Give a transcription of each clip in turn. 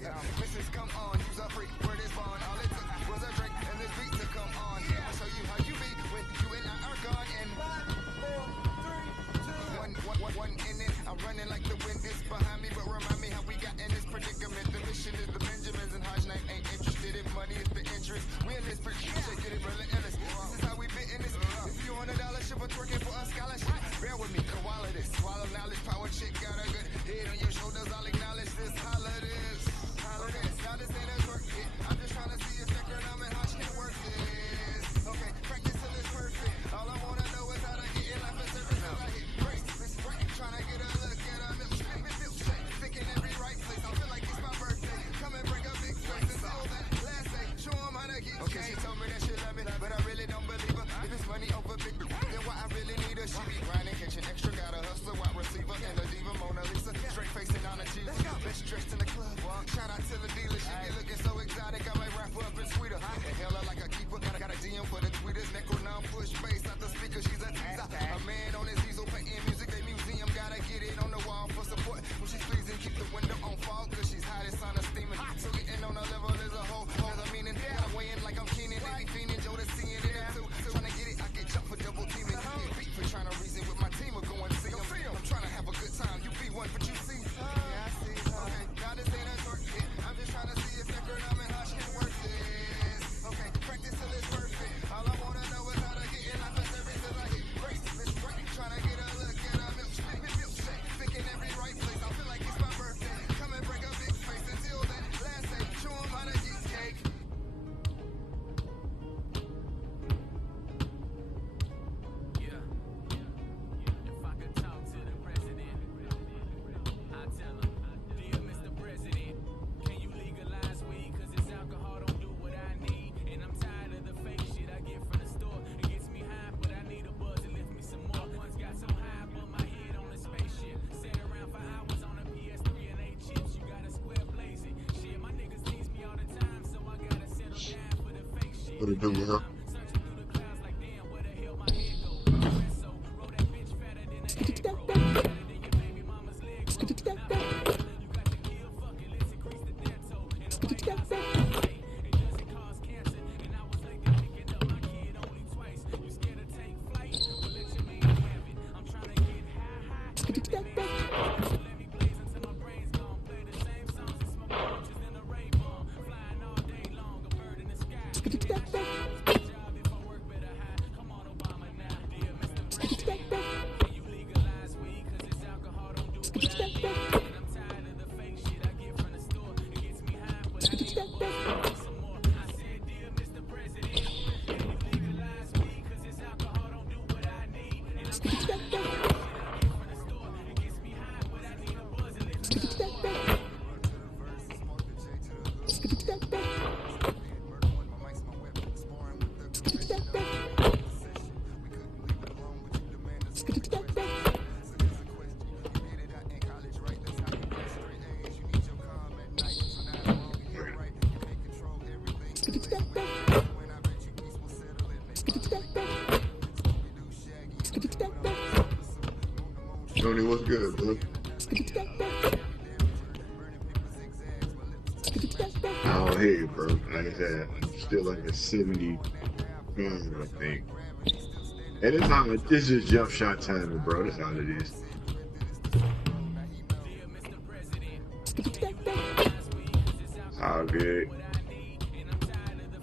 on. Mrs. come on, use a freak, word is born. All it took was a drink and this beat to come on. I'll show you how you be when you and I are gone. And 5, 4, 3, 2, 1 in it. I'm running like the wind is behind me, but remind me how we got in this predicament. The mission is the Benjamins and Hodge name ain't interested in money, it's the interest. We in this freak, so get it relentless. This is how we been in this. If you $100 ship or twerking for a scholarship, bear with me, koala this. Swallow knowledge, power chick, got a good head on your shoulders. I'll acknowledge this. Holla this. Okay, now this ain't a twerk it. I'm just trying to see if economic Hodge can work this. Okay, practice till it's perfect. All I wanna know is how to get in life and service till I hit break. This break, trying to get a look at a milkshake. Stick in every right place. I feel like it's my birthday. Come and bring a big face until that last day. Show 'em how to get okay, she told me that she love me, but I really don't believe her. If it's money over big, then why I really need her? She be grinding, catching extra, got a hustler, wide receiver, and a diva, Mona Lisa. Straight facing on a G. Best dressed in the club. Shout out to the dealer. She be looking so exotic. I might wrap her up and sweeter. Inhale her like a keeper. Got a DM for the tweeters. Neck on non push bass out the speaker. She's a teaser. A man on his easel painting music. They museum gotta get it on the wall for support. When she's pleasing, keep the window on fog. Cause she's hot as sauna steaming. So getting on a level is a whole other meaning. Gotta weigh in like I'm Keenan. They be fiending. Joe the seeing it too. Trying to get it. I get jump for double teaming. Get beat for trying to reason with my team or go and see them. I'm trying to have a good time. You be one, but you see. Yeah, I see. Okay, now this ain't a twerk it. I'm just trying to see if economic Hodge can work this. Okay, practice till it's perfect. All I wanna know is how to get in life and service till I hit break. This break, trying to get a look at a milkshake. Stick in every right place. I feel like it's my birthday. Come and bring a big face until that last day. Show 'em how to get cake. If I could talk to the president, I'd tell him, dear Mr. President, can you legalize weed? Cause this alcohol don't do what I need. And I'm tired of the fake shit I get from the store. It gets me high, but I need a buzz to lift me some more. Once got so high, I put my head on a spaceship. Sat around for hours on a PS3 and ate chips. You got a square blazing. Shit, my niggas tease me all the time, so I gotta settle down for the fake shit. What it do, bro? Searching through the clouds like damn, where the hell my head go? So roll that bitch fatter than a egg roll. Fatter than your baby mama's leg roll. Not fatter, you got to kill fucking, let's increase the death toll. And nobody got something right. It doesn't cause cancer. And I was late to picking up my kid only twice. You scared to take flight? Well, let your man have it. I'm trying to get high. So let me blaze until my brain's gone. Play the same songs and smoke roaches in a ray bomb. Flying all day long, a bird in the sky. Job if I work better high. Come on, Obama now. Dear Mr. President, can you legalize weed? Cause this alcohol don't do what I need. And I'm tired of the fake shit I get from the store. It gets me high, but I need a buzz to give me some more. I said, dear Mr. President, can you legalize weed? Cause this alcohol don't do what I need. And I'm tired of the fake shit I get from the store. It gets me high, but I need a buzz to lift me up. Tony, what's good, bro? I don't hear you, bro. Like I said, I'm still like a 70 I think. And it's not, this is jump shot timing, bro. That's all it is. It's all good.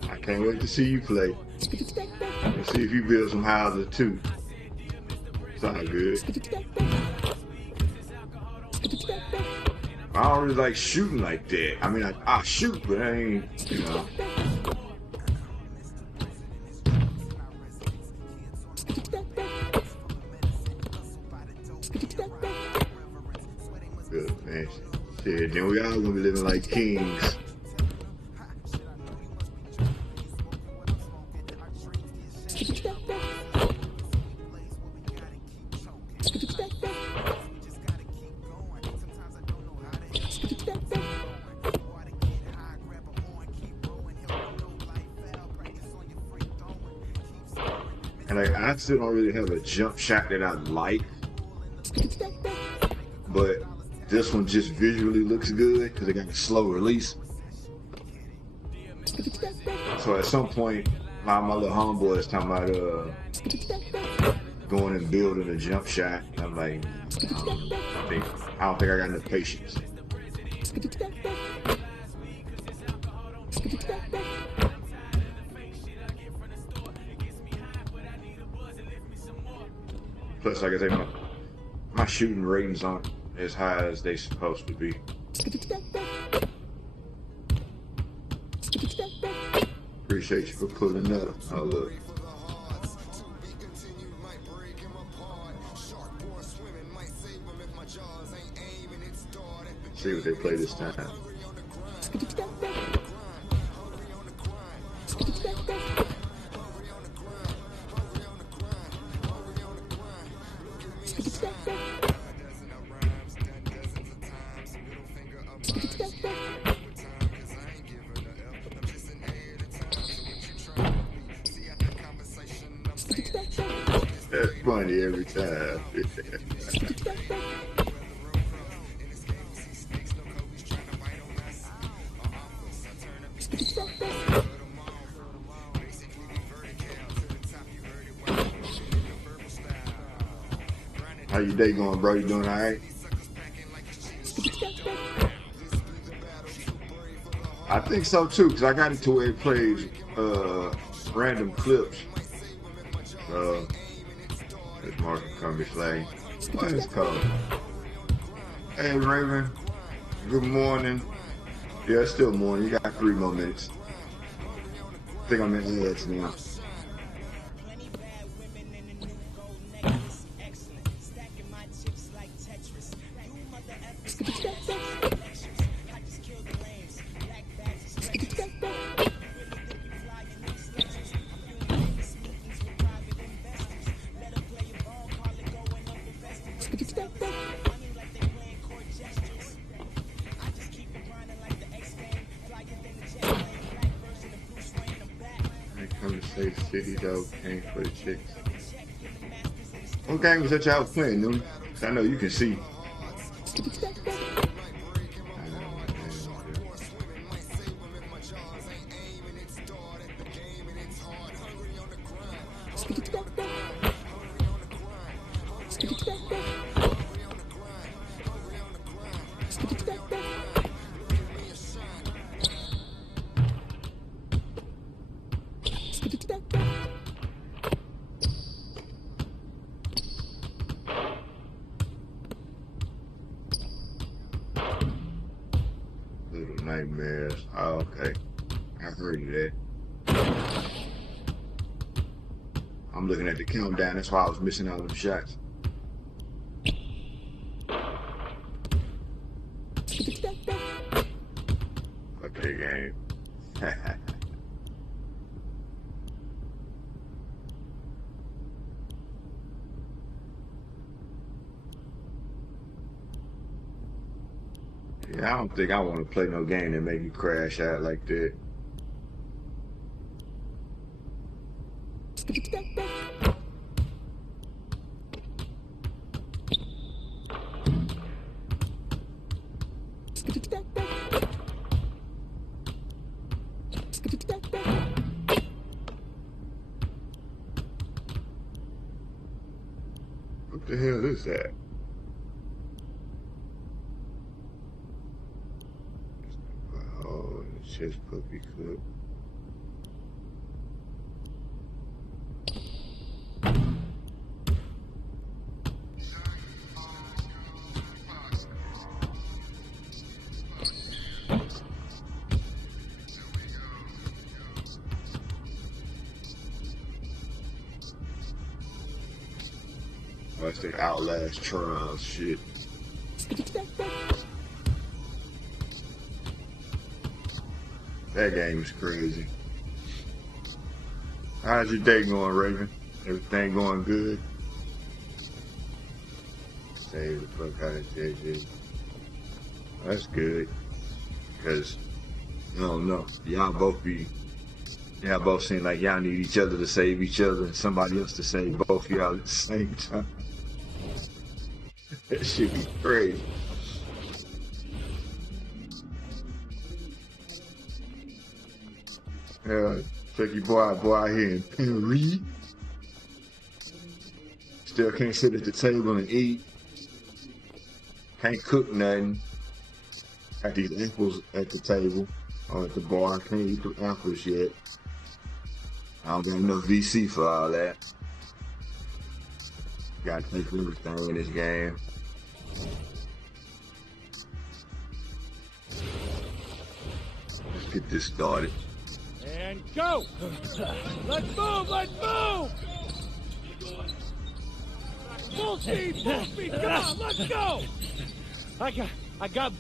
I can't wait to see you play. And see if you build some houses too. It's all good. I don't really like shooting like that. I mean, I shoot, but I ain't, you know. Good, man. Shit, then we all gonna be living like kings. And like, I still don't really have a jump shot that I like, but This one just visually looks good because it got a slow release. So at some point, my little homeboy is talking about going and building a jump shot. And I'm like, I don't think I got enough patience. Plus, like I say, my shooting ratings aren't as high as they supposed to be. Appreciate you for pulling up. Oh, look. See what they play this time. That's funny every time. How your day going, bro? You doing all right? I think so too, because I got it to where it plays random clips. This Martin Cumbie flag. What is it called? Hey Raven, good morning. Yeah, it's still morning. You got 3 more minutes. I think I'm in ads now. City though, came for the chicks. What game was that y'all was playing, Noonie? I know you can see. Little nightmares. Oh, okay. I heard of that. I'm looking at the countdown. That's why I was missing all them shots. Okay, game. Yeah, I don't think I want to play no game that make me crash out like that. What the hell is that? Oh, it's just puppy clip. That's the Outlast trials shit. That game is crazy. How's your day going, Raven? Everything going good? Say the fuck out of JJ. That's good. Cause I don't know. Y'all both seem like y'all need each other to save each other and somebody else to save both y'all at the same time. That shit be crazy. Check your boy out here in Paris. Still can't sit at the table and eat. Can't cook nothing. Got these apples at the table or at the bar. Can't eat the apples yet. I don't got enough VC for all that. Gotta take everything in this game. Let's get this started. And go! Let's move! Let's move! Full speed! Full speed! Come on! Let's go! I got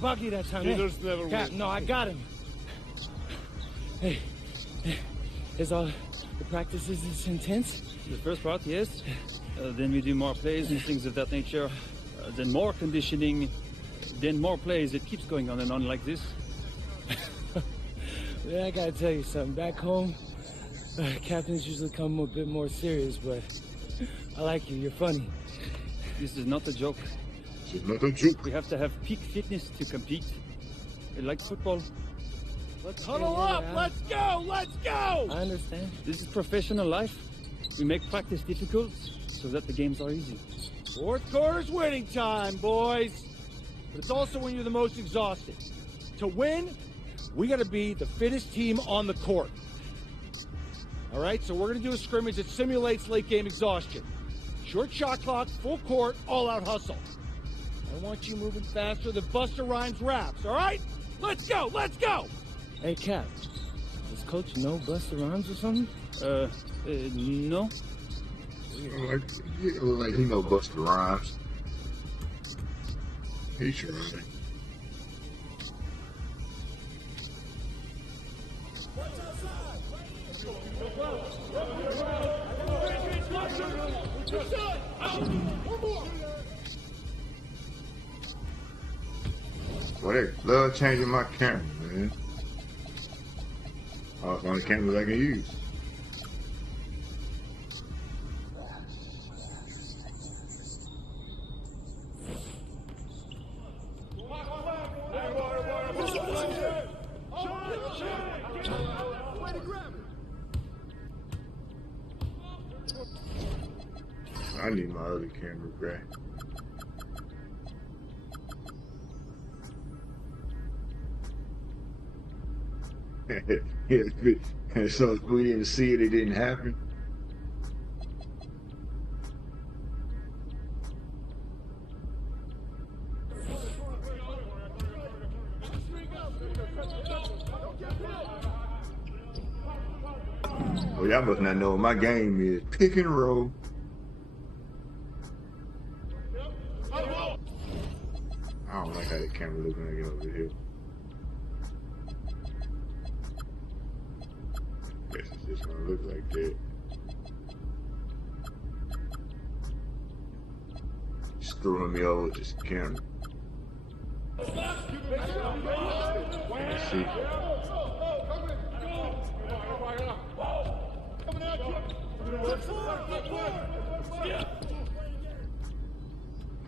Bucky that time. Leaders never Cap, win. no, I got him. Hey, is all the practices this intense? The first part, yes. Then we do more plays and things of that nature. Then more conditioning. Then more plays. It keeps going on and on like this. Yeah, I gotta tell you something. Back home, captains usually come a bit more serious, but I like you. You're funny. This is not a joke. It's not a joke. We have to have peak fitness to compete. Like football. Let's Huddle up! Let's go! Let's go! I understand. This is professional life. We make practice difficult so that the games are easy. Fourth quarter's winning time, boys. But it's also when you're the most exhausted. To win, we gotta be the fittest team on the court. All right, so we're gonna do a scrimmage that simulates late game exhaustion. Short shot clock, full court, all out hustle. I want you moving faster than Busta Rhymes raps, all right? Let's go, let's go! Hey, Cap, does Coach know Busta Rhymes or something? No. Like he know Busta Rhymes. He tried. Well, they love changing my camera, man. Oh, it's only cameras I can use. I need my other camera back. Yeah, so if we didn't see it, it didn't happen. Well, y'all must not know what my game is. Pick and roll. I don't like how the camera looks when I get over here. Guess it's just gonna look like that. Screwing me over with this camera. Let's see.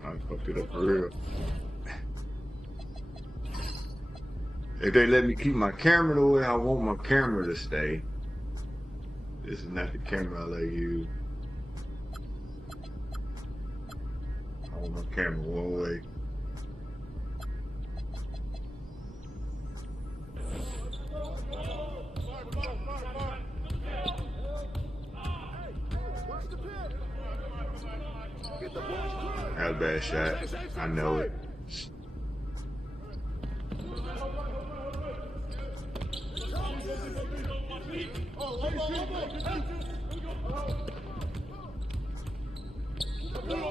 I fucked it up for real. If they let me keep my camera the way I want my camera to stay, this is not the camera I let use. I want my camera one way. That was a bad shot. I know it.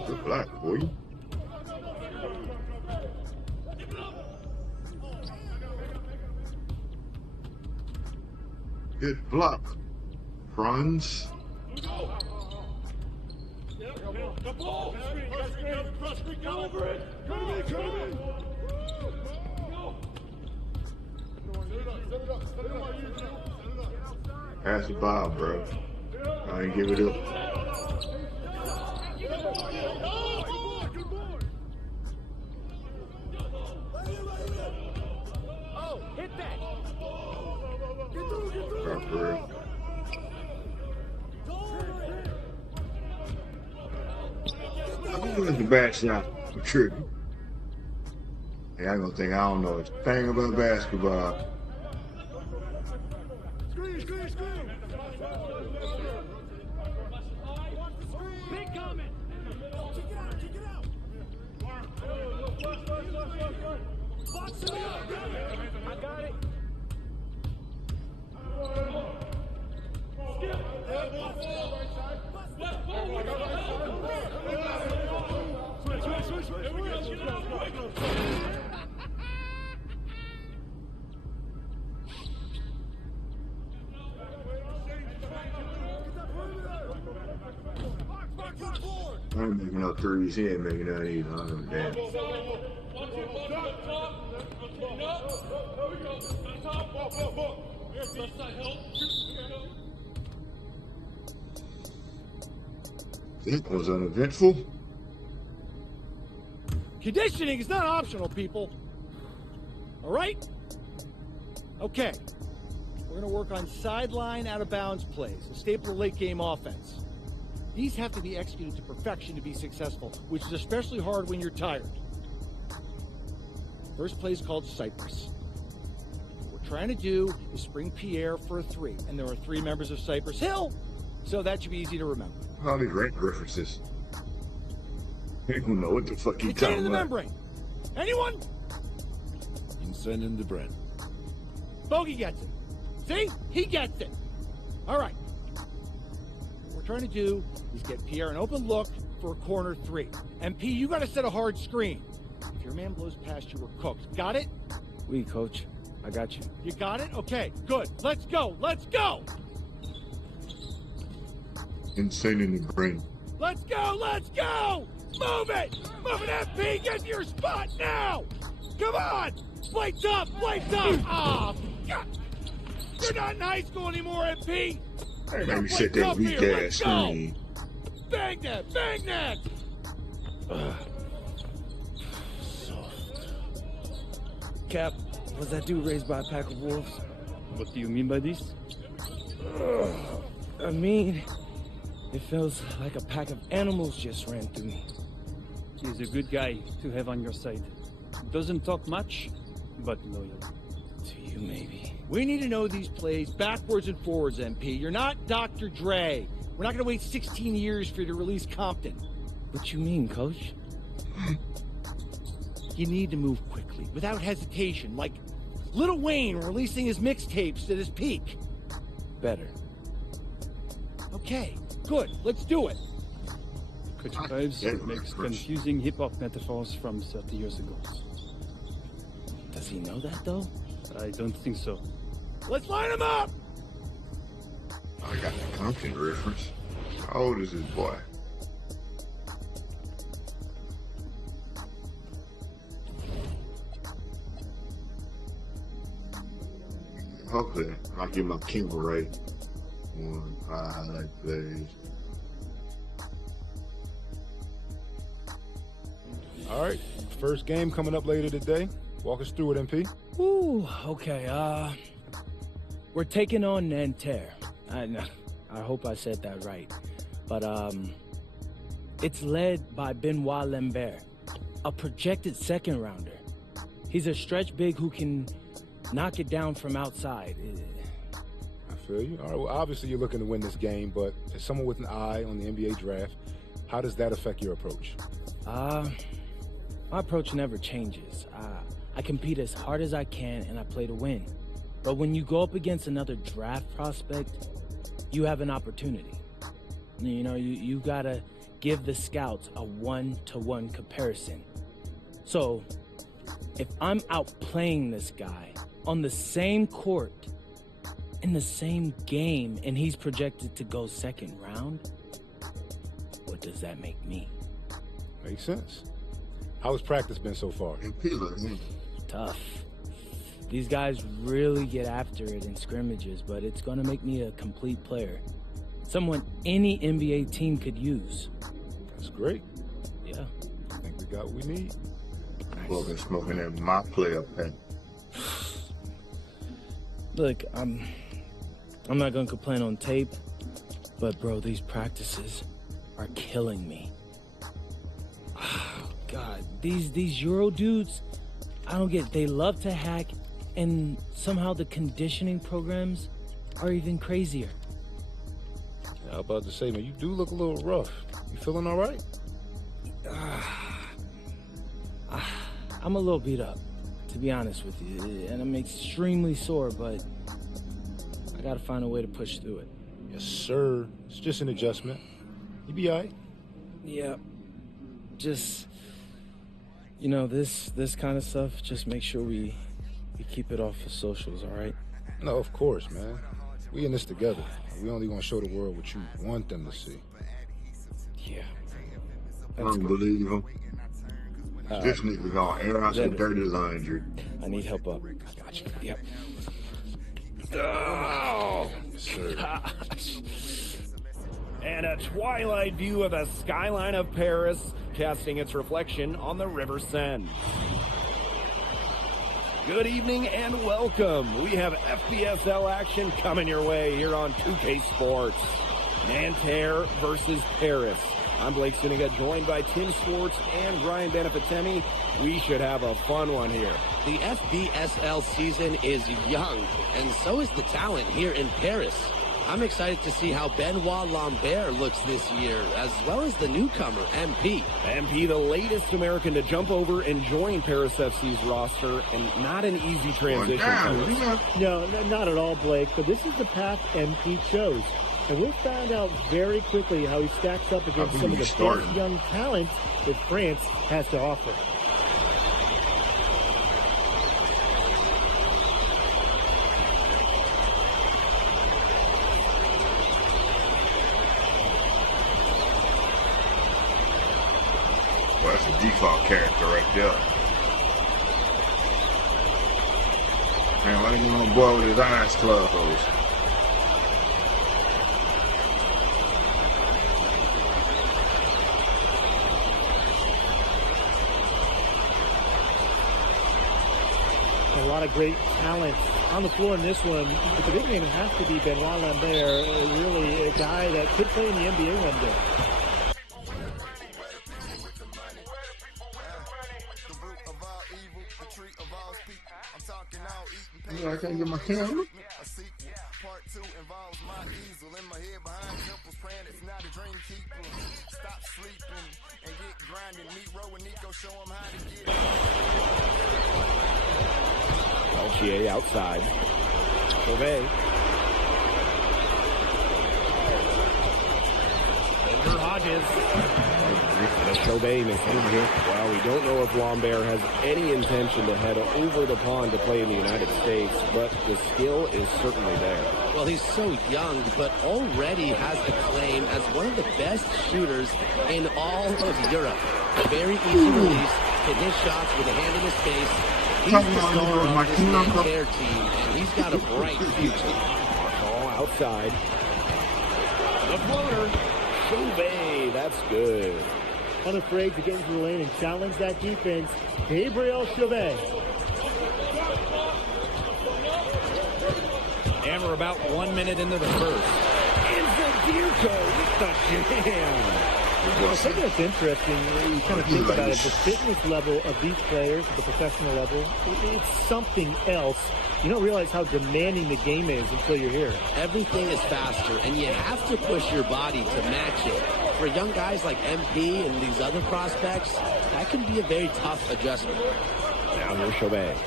Good block, boy. Good block, Franz. Pass the ball, bro. I ain't give it up. Oh, hit that! That's a bad shot. I'm tripping. Hey, I gonna think I don't know a thing about basketball. Screen, screen, screen. Big comment. Check it out, check it out. Box it up. I got it. I ain't making no threes. He ain't making none either. I don't damn. That was uneventful. Conditioning is not optional, people. All right? Okay. We're going to work on sideline out-of-bounds plays, a staple of late-game offense. These have to be executed to perfection to be successful, which is especially hard when you're tired. First play is called Cypress. What we're trying to do is spring Pierre for a 3, and there are 3 members of Cypress Hill, so that should be easy to remember. All these rank references. They don't know what the fuck you It's talking in the about. membrane. Anyone? You can send him to Brent. Bogey gets it. See? He gets it. All right. What we're trying to do is get Pierre an open look for a corner 3. And P, you got to set a hard screen. If your man blows past you, we're cooked. Got it? Oui, coach. I got you. You got it? Okay, good. Let's go. Let's go. Insane in the brain. Let's go. Let's go. Move it. Move it, FP. Get to your spot now. Come on. Play tough. Play tough. Oh, God. You're not in high school anymore, MP. Let me set that weak ass screen. Bang that. Bang that. Cap, was that dude raised by a pack of wolves? What do you mean by this? I mean, it feels like a pack of animals just ran through me. He's a good guy to have on your side. Doesn't talk much, but loyal. To you, maybe. We need to know these plays backwards and forwards, MP. You're not Dr. Dre. We're not going to wait 16 years for you to release Compton. What you mean, coach? You need to move quickly, without hesitation, like Lil Wayne releasing his mixtapes at his peak. Better. Okay, good. Let's do it. Coach Fives makes confusing hip-hop metaphors from 30 years ago. Does he know that, though? I don't think so. Let's line him up! I got the Compton reference. How old is this boy? Okay, I'll get my camera right. 1 highlight plays. All right, first game coming up later today. Walk us through it, MP. Ooh, okay, we're taking on Nanterre. I hope I said that right. But, it's led by Benoit Lambert, a projected second rounder. He's a stretch big who can knock it down from outside. I feel you. All right, well, obviously you're looking to win this game, but as someone with an eye on the NBA draft, how does that affect your approach? My approach never changes. I compete as hard as I can and I play to win. But when you go up against another draft prospect, you have an opportunity. You know, you gotta give the scouts a 1-to-1 comparison. So, if I'm outplaying this guy on the same court, in the same game, and he's projected to go second round, what does that make me? Makes sense. How has practice been so far? Tough. These guys really get after it in scrimmages, but it's gonna make me a complete player. Someone any NBA team could use. That's great. Yeah. I think we got what we need. Well, been smoking at my player pen. Look, I'm not gonna complain on tape, but bro, these practices are killing me. Oh, God, these Euro dudes, I don't get. They love to hack, and somehow the conditioning programs are even crazier. Yeah, I was about to say, man, you do look a little rough. You feeling all right? I'm a little beat up, to be honest with you, and I'm extremely sore, but I gotta find a way to push through it. Yes, sir. It's just an adjustment. You be all right? Yeah, just, you know, this kind of stuff, just make sure we keep it off the socials, all right? No, of course, man. We in this together. We only gonna show the world what you want them to see. Yeah. I don't believe him. This nigga gonna air out some dirty laundry. I need help up. Gotcha. Yep. Oh, yes, sir. Gosh. And a twilight view of the skyline of Paris, casting its reflection on the River Seine. Good evening and welcome. We have FPSL action coming your way here on 2K Sports. Nanterre versus Paris. I'm Blake Siniga, joined by Tim Sports and Brian Benefatemi. We should have a fun one here. The FBSL season is young, and so is the talent here in Paris. I'm excited to see how Benoit Lambert looks this year, as well as the newcomer, MP. MP, the latest American to jump over and join Paris FC's roster, and not an easy transition. No, not at all, Blake, but this is the path MP chose. And we'll find out very quickly how he stacks up against some of the best young talent that France has to offer. Well, that's a default character right there. Man, why you gonna boy with his eyes closed? A lot of great talent on the floor in this one, but the big name has to be Benoit Lambert, really a guy that could play in the NBA one day. I can't get my camera. Part 2 involves my easel in my head behind temples, praying it's not a dream. Keep stop sleeping and get grinding. Meet Row and Nico, show them how to get Peltier outside. Obey. Over Hodges. And a Chauvet missing here. Well, we don't know if Lambert has any intention to head over the pond to play in the United States, but the skill is certainly there. Well, he's so young, but already has the claim as one of the best shooters in all of Europe. Very easy release, can hit shots with a hand in his face. He's the star of this Nanterre team, and he's got a bright future. All outside. The floater. Chauvet, that's good. Unafraid to get into the lane and challenge that defense, Gabriel Chauvet. And we're about 1 minute into the first. And Beansko with the jam. I think that's interesting. You kind of think about it. The fitness level of these players at the professional level, it's something else. You don't realize how demanding the game is until you're here. Everything is faster, and you have to push your body to match it. For young guys like MP and these other prospects, that can be a very tough adjustment. Now here's Chauvet.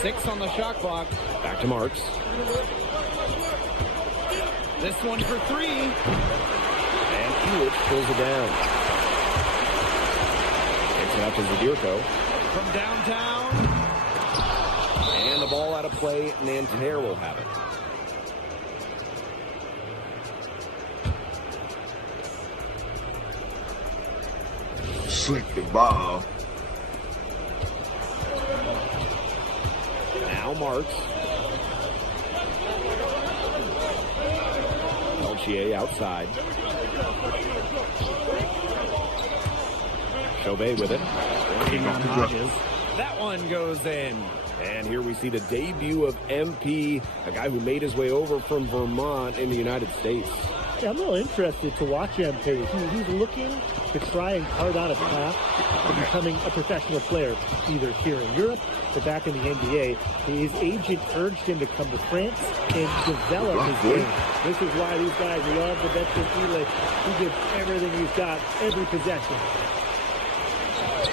6 on the shot clock. Back to Marks. This one for 3. And Hewitt pulls it down. Takes it out to Zadirko. From downtown. And the ball out of play. Nanterre will have it. Slick the ball. Now Marks. Peltier outside. Chauvet with it. Working on Hodges. That one goes in. And here we see the debut of MP, a guy who made his way over from Vermont in the United States. Yeah, I'm real interested to watch MP. He's looking to try and carve out a path to becoming a professional player, either here in Europe or back in the NBA. His agent urged him to come to France and develop his game. This is why these guys love the veteran Elish. He gives everything he's got, every possession.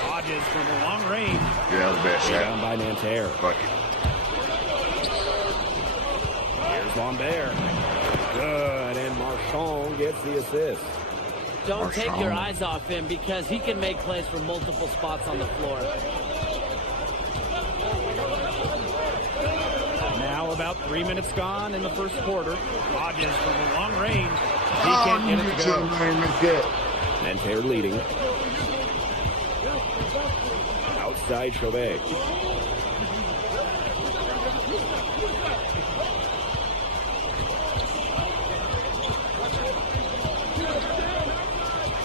Hodges from a long range. Yeah, that was a bad shot. Down by Nanterre. Fuck it. Here's Lambert. Good, and Marchand gets the assist. Don't take your eyes off him because he can make plays from multiple spots on the floor. Now about 3 minutes gone in the first quarter. Hodges from a long range. He can't get it to go. Nanterre leading. Outside Chauvet.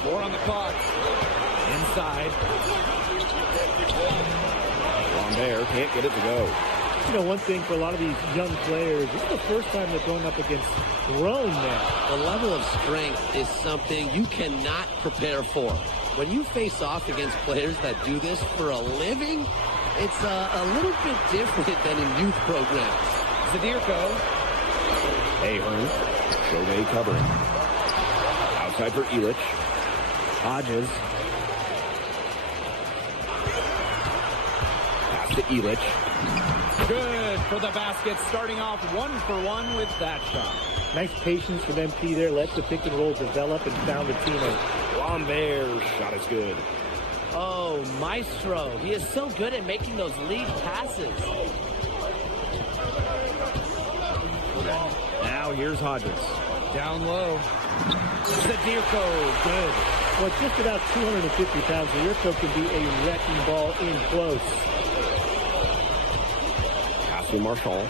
Four on the clock. Inside. Lambert can't get it to go. You know, one thing for a lot of these young players, this is the first time they're going up against grown men. The level of strength is something you cannot prepare for. When you face off against players that do this for a living, it's a little bit different than in youth programs. Zadirko. Ahern. Chauvet covering. Outside for Elish. Hodges. Pass to Elish. Good for the basket, starting off 1-for-1 with that shot. Nice patience from MP there. Let the pick and roll develop and found a teammate. Lambert's shot is good. Oh, Maestro. He is so good at making those lead passes. Now here's Hodges. Down low. Zadirko, good. Well, it's just about 250 pounds. Zadirko can be a wrecking ball in close. Pass to Marchand.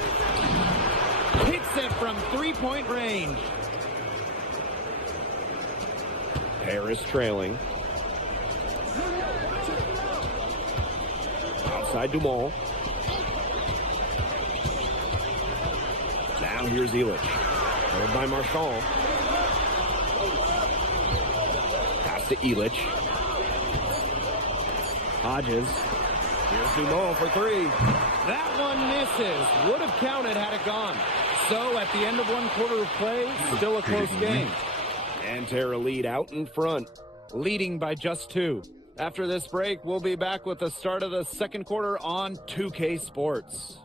Hits it from three-point range. Paris trailing. Outside Dumont. Now here's Elish. Covered by Marchand. Pass to Elish. Hodges. Here's Dumont for three. That one misses. Would have counted had it gone. So at the end of one quarter of play, still a close game. Nanterre lead out in front. Leading by just 2. After this break, we'll be back with the start of the second quarter on 2K Sports.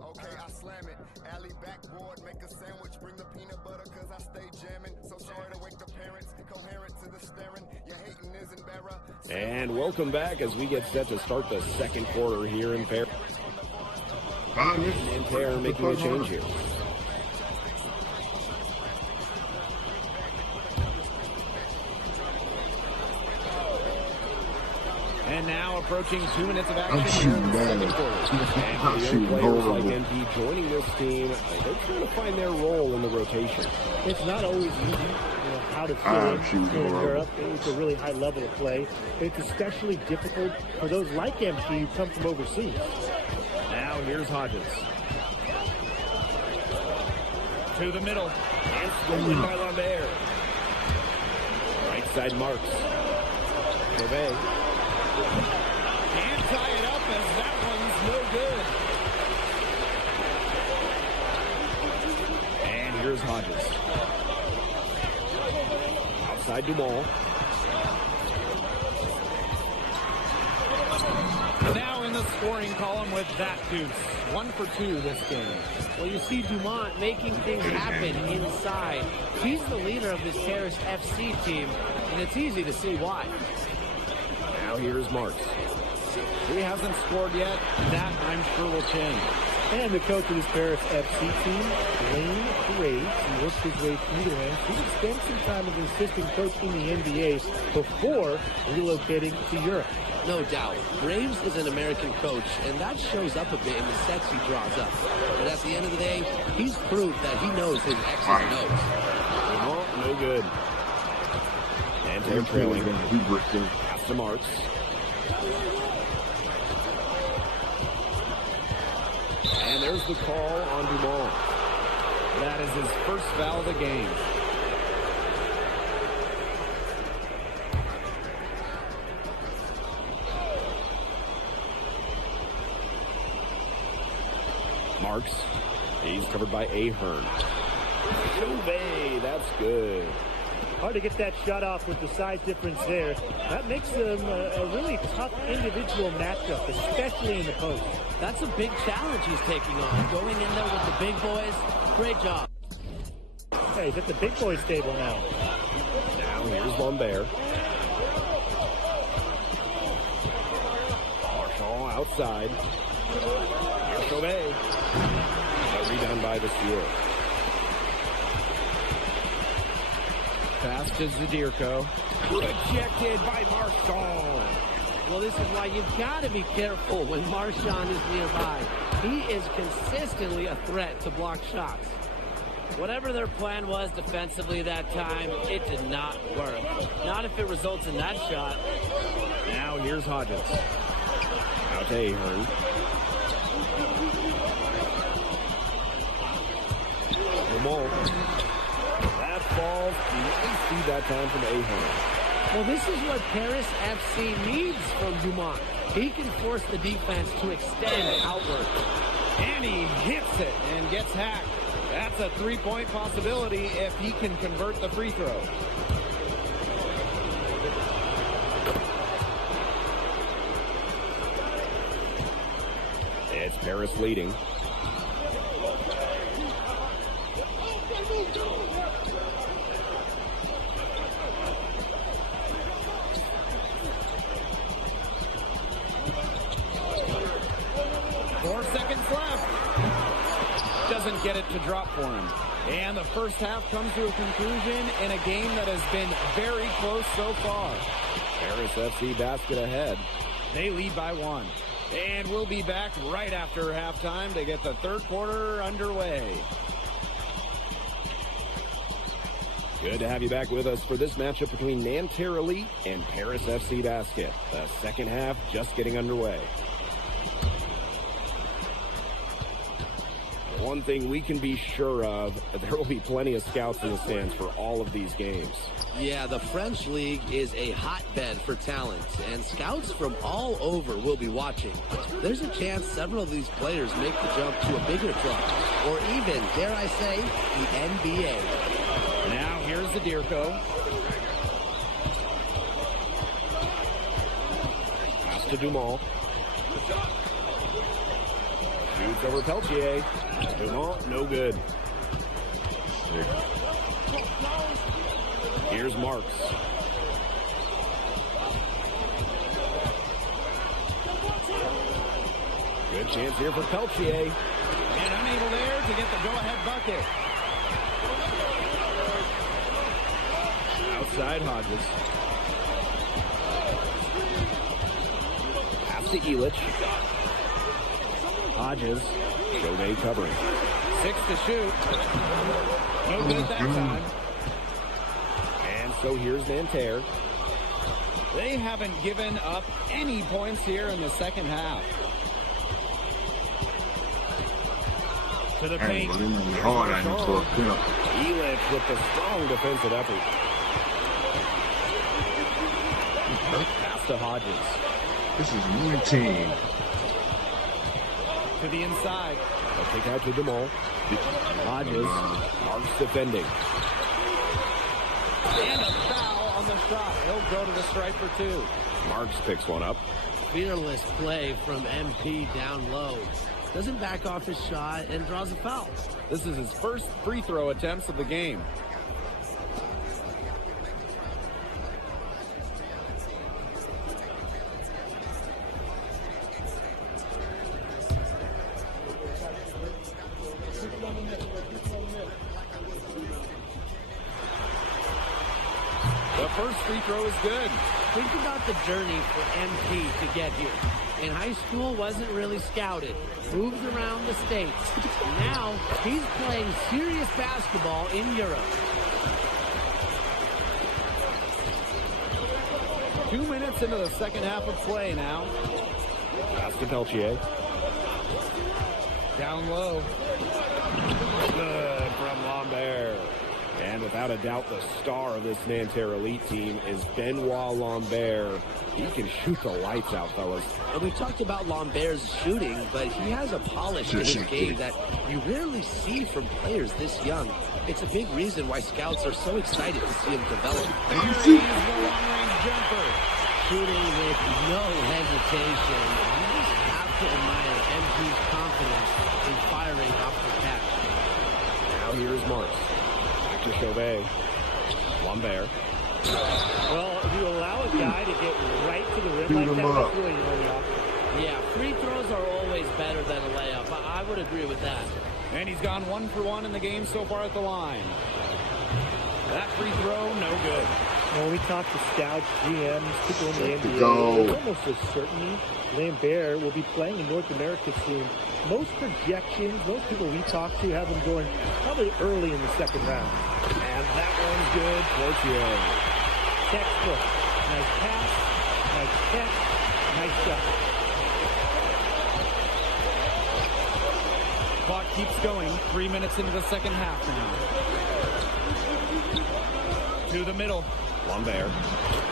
Okay, I slam it. Alley backboard, make a sandwich, bring the peanut butter, cause I stay jamming. So sorry to wake the parents, coherent to the staring. Your hating is embarrassing. And welcome back as we get set to start the second quarter here in Paris. Nanterre making a change here. And now approaching 2 minutes of action here in the second quarter. And for young players like MP joining this team, they're trying to find their role in the rotation. It's not always easy, how to fit in Europe. It's a really high level of play. It's especially difficult for those like MP who come from overseas. Now here's Hodges. To the middle. And stolen by Lambert. Right side Marks. Chauvet. Can't tie it up as that one's no good. And here's Hodges. Outside Dumont. Now in the scoring column with that deuce. 1 for 2 this game. Well, you see Dumont making things happen inside. He's the leader of this Paris FC team, and it's easy to see why. Now here's Marks. He hasn't scored yet. That, I'm sure, will change. And the coach of this Paris FC team, Wayne Graves, he worked his way through the ranks. He would spend some time as an assistant coach in the NBA before relocating to Europe. No doubt. Graves is an American coach, and that shows up a bit in the sets he draws up. But at the end of the day, he's proved that he knows his X's and O's. No good. And they're trailing. Pass to Marks. And there's the call on Dumont. That is his first foul of the game. Marks. He's covered by Ahern. Chauvet, that's good. Hard to get that shot off with the size difference there. That makes them a really tough individual matchup, especially in the post. That's a big challenge he's taking on. Going in there with the big boys, great job. Hey, he's at the big boys table now. Now here's Lambert. Marshall outside. Here's Chauvet. A rebound by the Stewart. Pass to Zadirko. Rejected by Marchand. Well, this is why you've got to be careful when Marchand is nearby. He is consistently a threat to block shots. Whatever their plan was defensively that time, it did not work. Not if it results in that shot. Now here's Hodges. Out to Ahern. Dumont. That falls. Nice feed that time from Ahern. Well, this is what Paris FC needs from Dumont. He can force the defense to extend outward. And he hits it and gets hacked. That's a three-point possibility if he can convert the free throw. It's Paris leading. Doesn't get it to drop for him. And the first half comes to a conclusion in a game that has been very close so far. Paris FC basket ahead. They lead by 1. And we'll be back right after halftime to get the third quarter underway. Good to have you back with us for this matchup between Nanterre Elite and Paris FC Basket. The second half just getting underway. One thing we can be sure of, there will be plenty of scouts in the stands for all of these games. Yeah, the French League is a hotbed for talent, and scouts from all over will be watching. There's a chance several of these players make the jump to a bigger club, or even, dare I say, the NBA. Now here's Zadirko. Pass to Dumont. Shoots over Peltier. Dumont, no good. Here's Marks. Good chance here for Peltier. And unable there to get the go-ahead bucket. Outside Hodges. Pass to Elich. Hodges. Chauvet covering. 6 to shoot. No good that time. And so here's Nanterre. They haven't given up any points here in the second half. To the paint. Hard on him. Elich with the strong defensive effort. Pass to Hodges. This is one team. To the inside. A kick out to Dumont. Hodges. Marks defending. And a foul on the shot. He'll go to the stripe for 2. Marks picks one up. Fearless play from MP down low. Doesn't back off his shot and draws a foul. This is his first free throw attempts of the game. The first free throw is good. Think about the journey for MP to get here. In high school, wasn't really scouted. Moved around the States. Now, he's playing serious basketball in Europe. 2 minutes into the second half of play now. Pass to Peltier. Down low. Good from Lambert. And without a doubt, the star of this Nanterre Elite team is Benoit Lambert. He can shoot the lights out, fellas. And we've talked about Lambert's shooting, but he has a polish in his game that you rarely see from players this young. It's a big reason why scouts are so excited to see him develop. There he is, the long-range jumper. Shooting with no hesitation. You just have to admire MG's confidence in firing off the catch. Now here's Marks. Back to Chauvet. Lambert. Well, if you allow a guy to get right to the rim like that, that's really your only option. Yeah, free throws are always better than a layup. I would agree with that. And he's gone 1 for 1 in the game so far at the line. That free throw, no good. When we talk to scouts, GMs, people in the NBA, it's almost a certainty Lambert will be playing in North America soon. Most projections, most people we talk to have him going probably early in the second round. And that one's good. Portier. Textbook. Nice pass, nice catch, nice shot. Clock keeps going. 3 minutes into the second half now. To the middle. Lambert.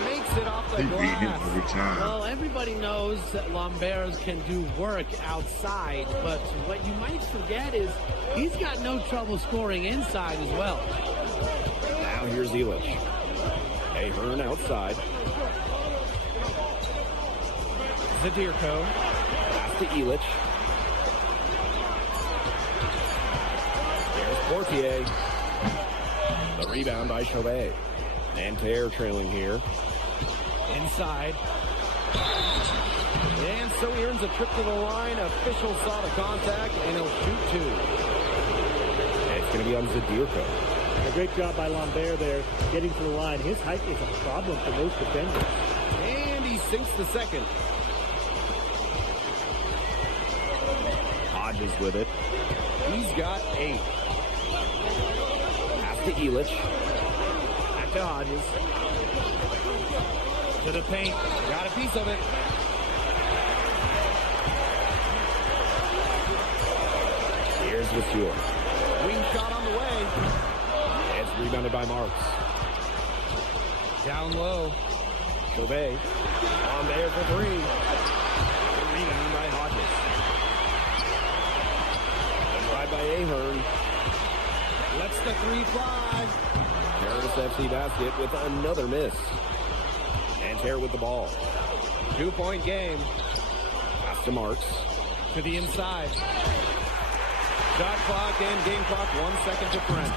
Makes it off the He beat him glass. every time. Well, everybody knows that Lambert can do work outside, but what you might forget is he's got no trouble scoring inside as well. Now here's Elich. Ahern outside. Zadirko. Pass to Elich. There's Portier. The rebound by Chauvet. Nanterre trailing here. Inside. And so he earns a trip to the line. Official saw the contact, and he'll shoot 2. And it's going to be on Zadirko. A great job by Lambert there, getting to the line. His height is a problem for most defenders. And he sinks the second. Hodges with it. He's got 8. Pass to Elich. Back to Hodges. To the paint. Got a piece of it. Here's Vasseur. Wing shot on the way. It's rebounded by Marks. Down low. Chauvet. On there for 3. Rebound by Hodges. And drive by Ahern. Lets the 3 fly. Paris FC basket with another miss. Nanterre with the ball. 2-point game. Pass to Marks. To the inside. Shot clock and game clock. 1 second difference.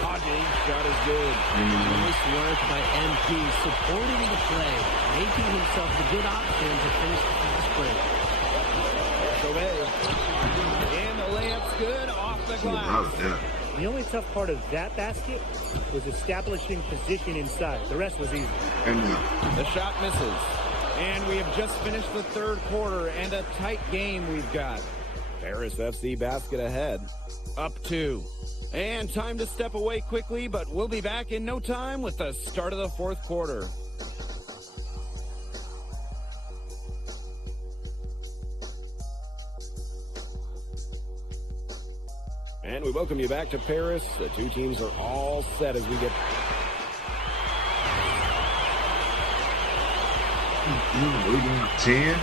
Hodges shot is good. Nice work by MP, supporting the play, making himself the good option to finish the fast break. Chauvet. And the layup's good off the glass. The only tough part of that basket was establishing position inside. The rest was easy. The shot misses. And we have just finished the third quarter, and a tight game we've got. Paris FC basket ahead. Up 2. And time to step away quickly, but we'll be back in no time with the start of the fourth quarter. And we welcome you back to Paris. The two teams are all set as we get... Leading 10.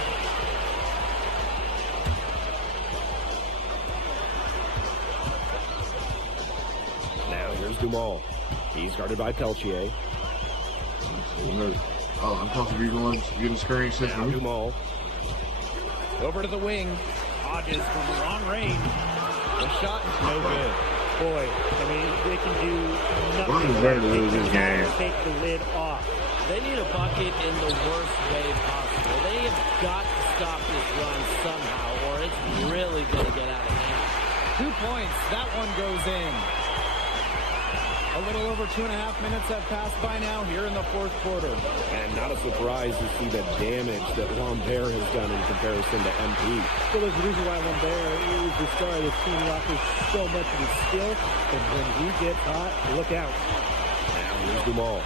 Now here's Dumal. He's guarded by Peltier. Oh, I'm supposed to be going to get a screen set. Now Dumal. Over to the wing. Hodges from long range. The shot is no good. Boy, I mean, they can do Why nothing is that losing game? take the lid off. They need a bucket in the worst way possible. They have got to stop this run somehow, or it's really going to get out of hand. 2 points. That one goes in. A little over 2.5 minutes have passed by now here in the fourth quarter. And not a surprise to see the damage that Lambert has done in comparison to MP. So there's a reason why Lambert is the star of this team. He offers so much of his skill, and when he gets hot, look out. Now here's Dumal.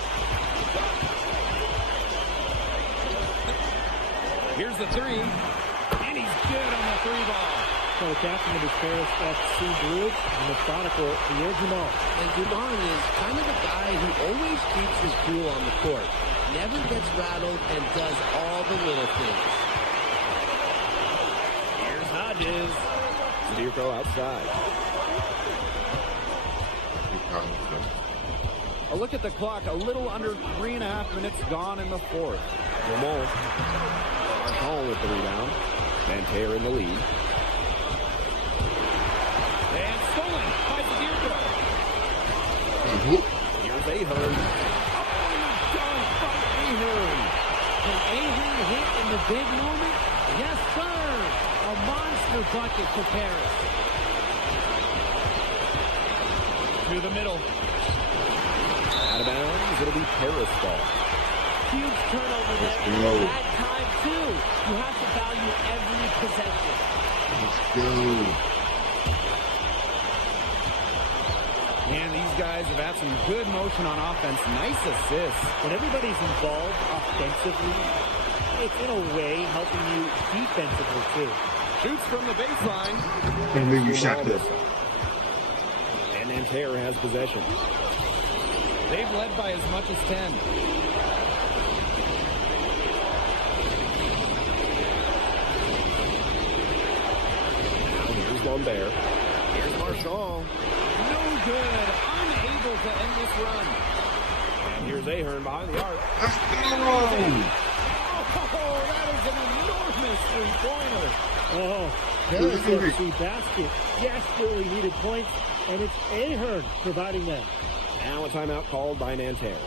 Here's the 3, and he's good on the 3 ball. Well, the captain of the Paris FC Blue, the methodical Pierre Dumont. And Dumont is kind of the guy who always keeps his cool on the court. Never gets rattled and does all the little things. Here's Hodges. Zirko outside. A look at the clock. A little under 3.5 minutes gone in the fourth. Dumont. Marchand with the rebound. Nanterre in the lead. And stolen by Zirko. Here's Ahern. Done by Ahern. Can Ahern hit in the big moment? Yes, sir. A monster bucket for Paris. To the middle. Out of bounds. It'll be Paris ball. Huge turnover there. Bad time, too. You have to value every possession. Let's go. And these guys have had some good motion on offense. Nice assists. When everybody's involved offensively, it's in a way helping you defensively, too. Shoots from the baseline. Can't believe you shot this. And Nanterre has possession. They've led by as much as 10. Here's Lambert. Here's Marchand. No good. Unable to end this run. And here's Ahern behind the arc. Let's go. Oh, that is an enormous three-pointer. Oh, Paris FC basket desperately needed points, and it's Ahern providing them. Now a timeout called by Nanterre.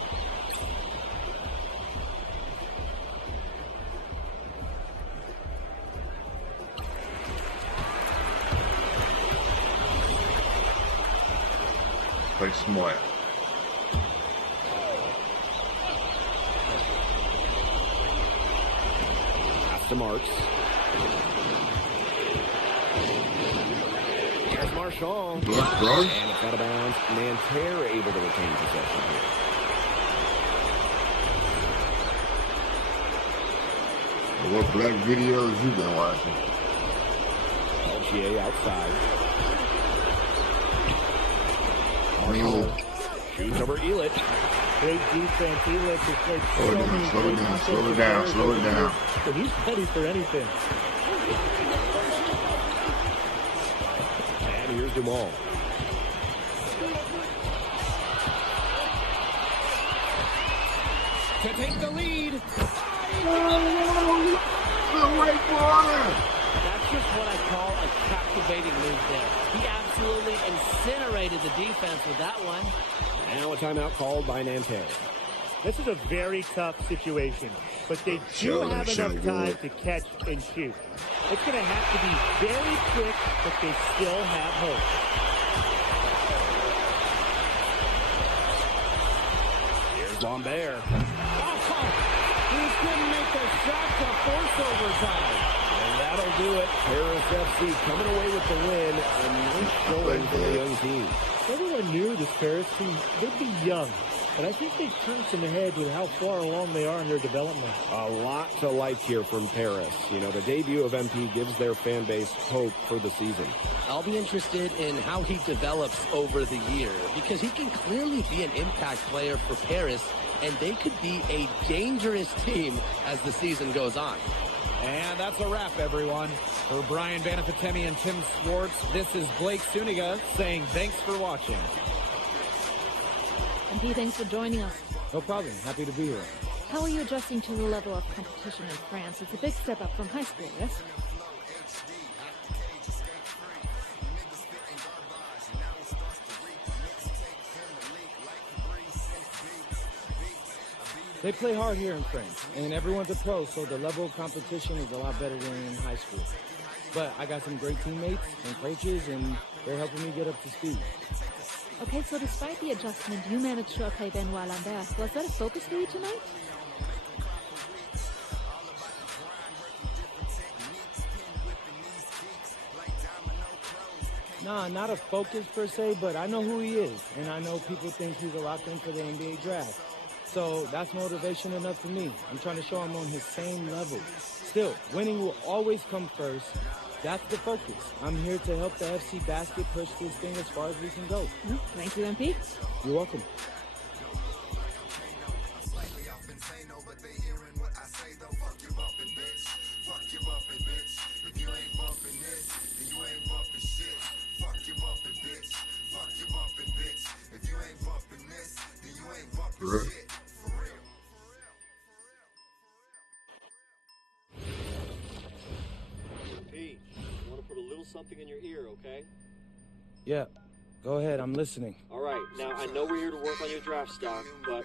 Play smart. Pass to Marks. Here's Marchand. Yes, bro. And it's out of bounds. Nanterre able to retain possession here. What black videos you been watching? LGA outside. Marshall shoots over Elitch. Great defense. Elitch has played so many Slow it down, slow it down, slow it down. But he's ready for anything. And here's Dumont. To take the lead. That's just what I call a captivating move there. He absolutely incinerated the defense with that one. Now a timeout called by Nanterre. This is a very tough situation, but they do have enough time to catch and shoot. It's going to have to be very quick, but they still have hope. Here's Lambert. He couldn't make the shot to force overtime. And that'll do it. Paris FC coming away with the win. A nice showing for the young team. Everyone knew this Paris team, they'd be young, but I think they've turned some ahead with how far along they are in their development. A lot to like here from Paris. You know, the debut of MP gives their fan base hope for the season. I'll be interested in how he develops over the year because he can clearly be an impact player for Paris, and they could be a dangerous team as the season goes on. And that's a wrap, everyone. For Brian Banafitemi and Tim Swartz, this is Blake Suniga saying thanks for watching. And P, thanks for joining us. No problem. Happy to be here. How are you adjusting to the level of competition in France? It's a big step up from high school, yes? They play hard here in France, and everyone's a pro, so the level of competition is a lot better than in high school. But I got some great teammates and coaches, and they're helping me get up to speed. Okay, so despite the adjustment, you managed to play Benoit Lambert. Was that a focus for you tonight? Nah, not a focus per se, but I know who he is, and I know people think he's a lock-in for the NBA draft. So that's motivation enough for me. I'm trying to show him on his same level. Still, winning will always come first, That's the focus. I'm here to help the FC Basket push this thing as far as we can go. Thank you, MP. You're welcome. Pete, I want to put a little something in your ear, okay? Yeah, go ahead. I'm listening. All right, now I know we're here to work on your draft stock, but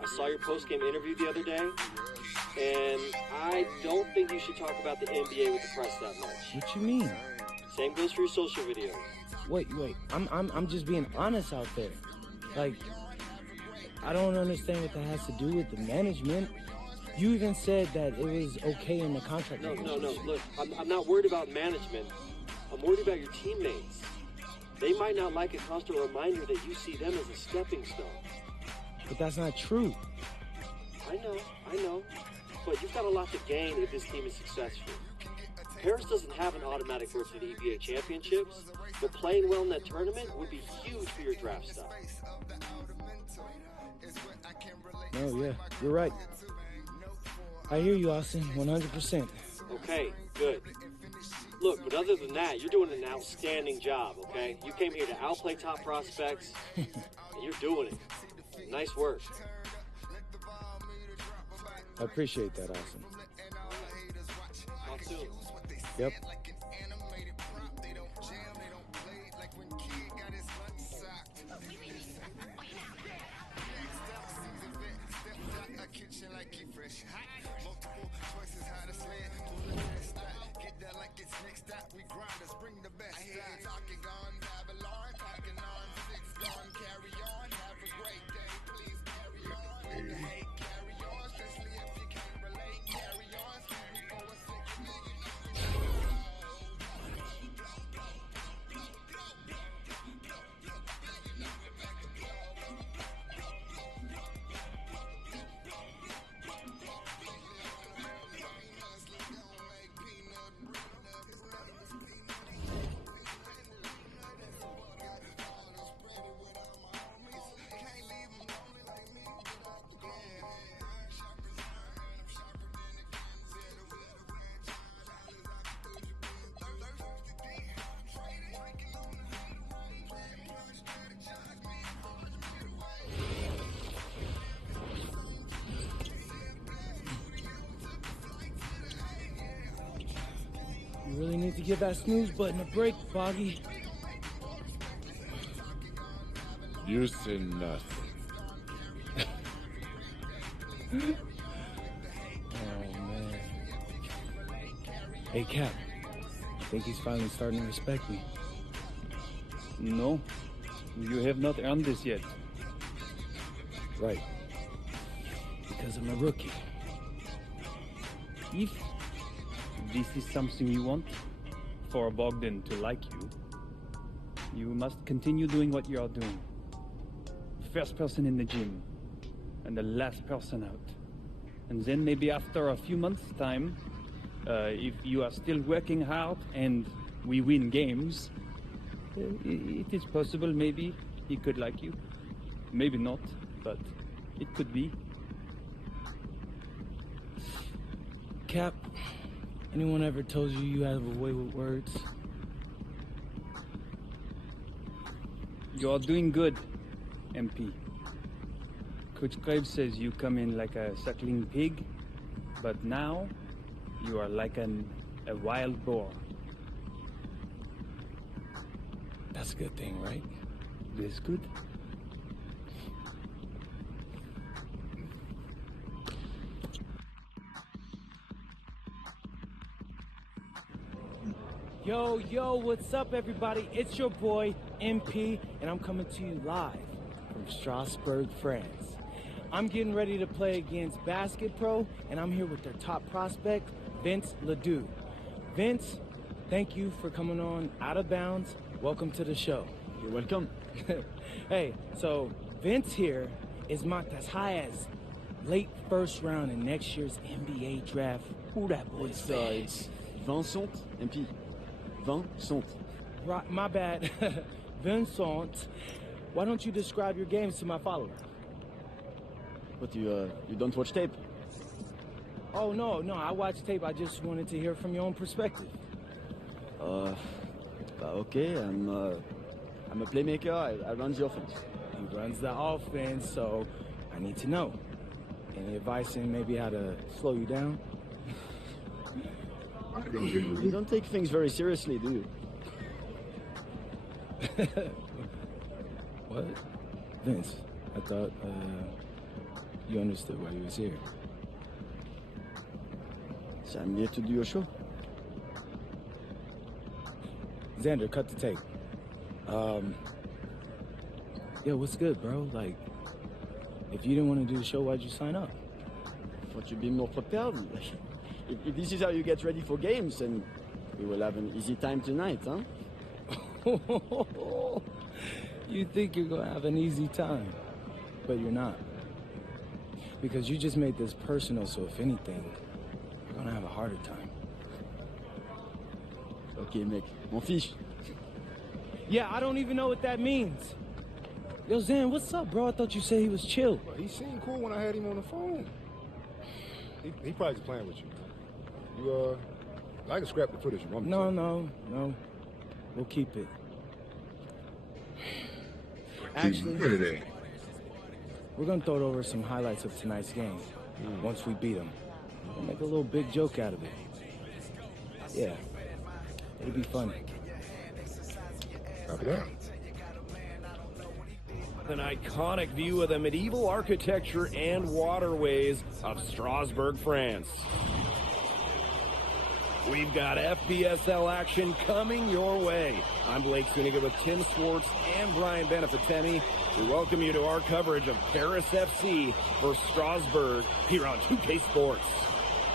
I saw your post-game interview the other day, and I don't think you should talk about the NBA with the press that much. What you mean? Same goes for your social videos. Wait. I'm just being honest out there. Like, I don't understand what that has to do with the management. You even said that it was okay in the contract. No. Look, I'm not worried about management. I'm worried about your teammates. They might not like a constant reminder that you see them as a stepping stone. But that's not true. I know. But you've got a lot to gain if this team is successful. Paris doesn't have an automatic berth to the EBA championships, but playing well in that tournament would be huge for your draft stock. No, yeah, you're right. I hear you, Austin, 100%. Okay, good. Look, but other than that, you're doing an outstanding job, okay? You came here to outplay top prospects, and you're doing it. Nice work. I appreciate that, Austin. Talk soon. Yep. You really need to give that snooze button a break, Boggy. You say nothing. Oh, man. Hey, Cap. I think he's finally starting to respect me. No, you have not earned this yet. Right. Because I'm a rookie. If this is something you want, for Bogdan to like you, you must continue doing what you are doing. First person in the gym, and the last person out. And then maybe after a few months' time, if you are still working hard and we win games, it is possible maybe he could like you. Maybe not, but it could be. Cap, anyone ever told you you have a way with words? You are doing good, MP. Coach Graves says you come in like a suckling pig, but now you are like a wild boar. That's a good thing, right? That's good. Yo, what's up, everybody? It's your boy, MP, and I'm coming to you live from Strasbourg, France. I'm getting ready to play against Basket Pro, and I'm here with their top prospect, Vince Ledoux. Vince, thank you for coming on Out of Bounds. Welcome to the show. You're welcome. Hey, so Vince here is mocked as high as late first round in next year's NBA draft. Who that boy? It's Vincent, MP. Vincent. Right, my bad. Vincent. Why don't you describe your games to my follower? But you don't watch tape? Oh, no, I watch tape. I just wanted to hear from your own perspective. Okay, I'm a playmaker. I run the offense. He runs the offense, so I need to know. Any advice in maybe how to slow you down? You don't take things very seriously, do you? What? Vince, I thought you understood why you was here. So I'm here to do your show. Xander, cut the tape. Yo, what's good, bro? Like, if you didn't want to do the show, why'd you sign up? Thought you'd be more prepared. If this is how you get ready for games, then we will have an easy time tonight, huh? You think you're gonna have an easy time, but you're not. Because you just made this personal, so if anything, you're gonna have a harder time. Okay, mec. Mon fiche. Yeah, I don't even know what that means. Yo, Zan, what's up, bro? I thought you said he was chill. Well, he seemed cool when I had him on the phone. He probably just playing with you. I can scrap the footage you want me to. No. We'll keep it. Actually, we're gonna throw over some highlights of tonight's game. Once we beat them, we'll make a little big joke out of it. Yeah, it'll be fun. Copy that. An iconic view of the medieval architecture and waterways of Strasbourg, France. We've got FBSL action coming your way. I'm Blake Suniga with Tim Swartz and Brian Benefitemi. We welcome you to our coverage of Paris FC versus Strasbourg here on 2K Sports.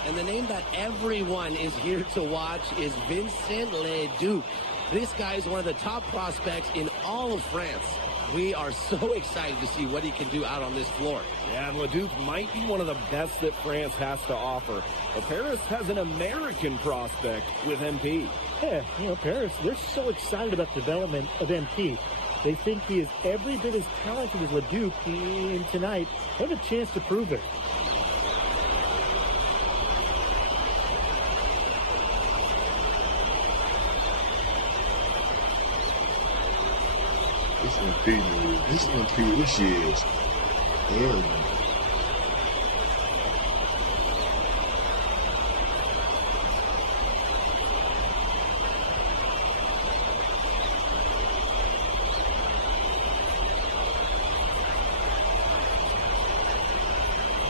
And the name that everyone is here to watch is Vincent Leduc. This guy is one of the top prospects in all of France. We are so excited to see what he can do out on this floor. Yeah, Leduc might be one of the best that France has to offer. But Paris has an American prospect with MP. Yeah, Paris, they're so excited about the development of MP. They think he is every bit as talented as Leduc, and tonight, they have a chance to prove it. This MP, this is Aaron.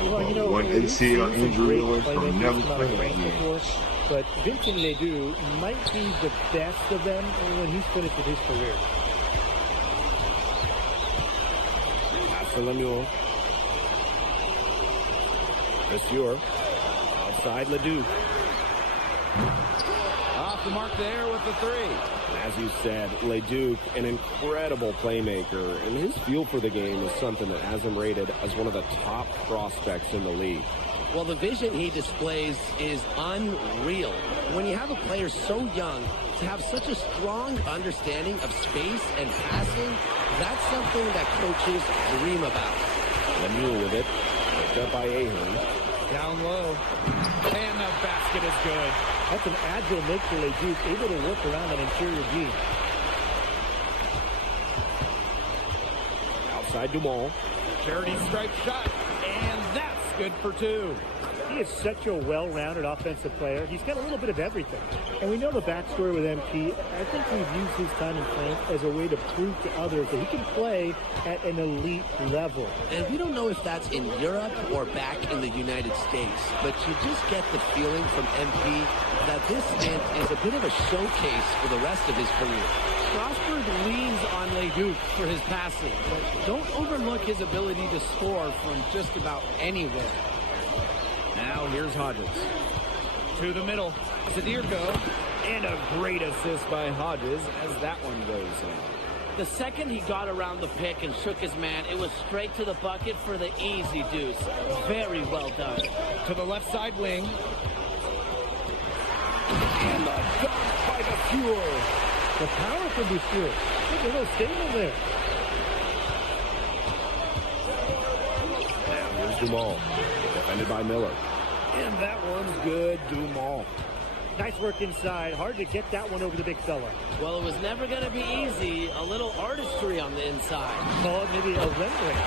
Well, one ACL injury away from never playing playing again. But Vincent Leduc might be the best of them when he's finished with his career. Lemuel. Monsieur. Outside Leduc. Off the mark there with the three. As you said, Leduc, an incredible playmaker, and his feel for the game is something that has him rated as one of the top prospects in the league. Well, the vision he displays is unreal. When you have a player so young to have such a strong understanding of space and passing, that's something that coaches dream about. Lemuel with it. Picked up by Ahern. Down low. And the basket is good. That's an agile make for Leduc, able to work around that interior D. Outside Dumont. Charity stripe shot. And that's good for two. He is such a well-rounded offensive player. He's got a little bit of everything. And we know the backstory with MP. I think he's used his time in France as a way to prove to others that he can play at an elite level. And we don't know if that's in Europe or back in the United States, but you just get the feeling from MP that this stint is a bit of a showcase for the rest of his career. Strasbourg leans on Leduc for his passing, but don't overlook his ability to score from just about anywhere. Now here's Hodges. To the middle. Sadirko. And a great assist by Hodges as that one goes in. The second he got around the pick and shook his man, it was straight to the bucket for the easy deuce. Very well done. To the left side wing. And the dunk by the Fuhr. The power from Beansko. Look at a little statement there. Now here's Dumont, defended by Miller. And that one's good, Dumont. Nice work inside. Hard to get that one over the big fella. Well, it was never going to be easy. A little artistry on the inside. Call it maybe a Rembrandt.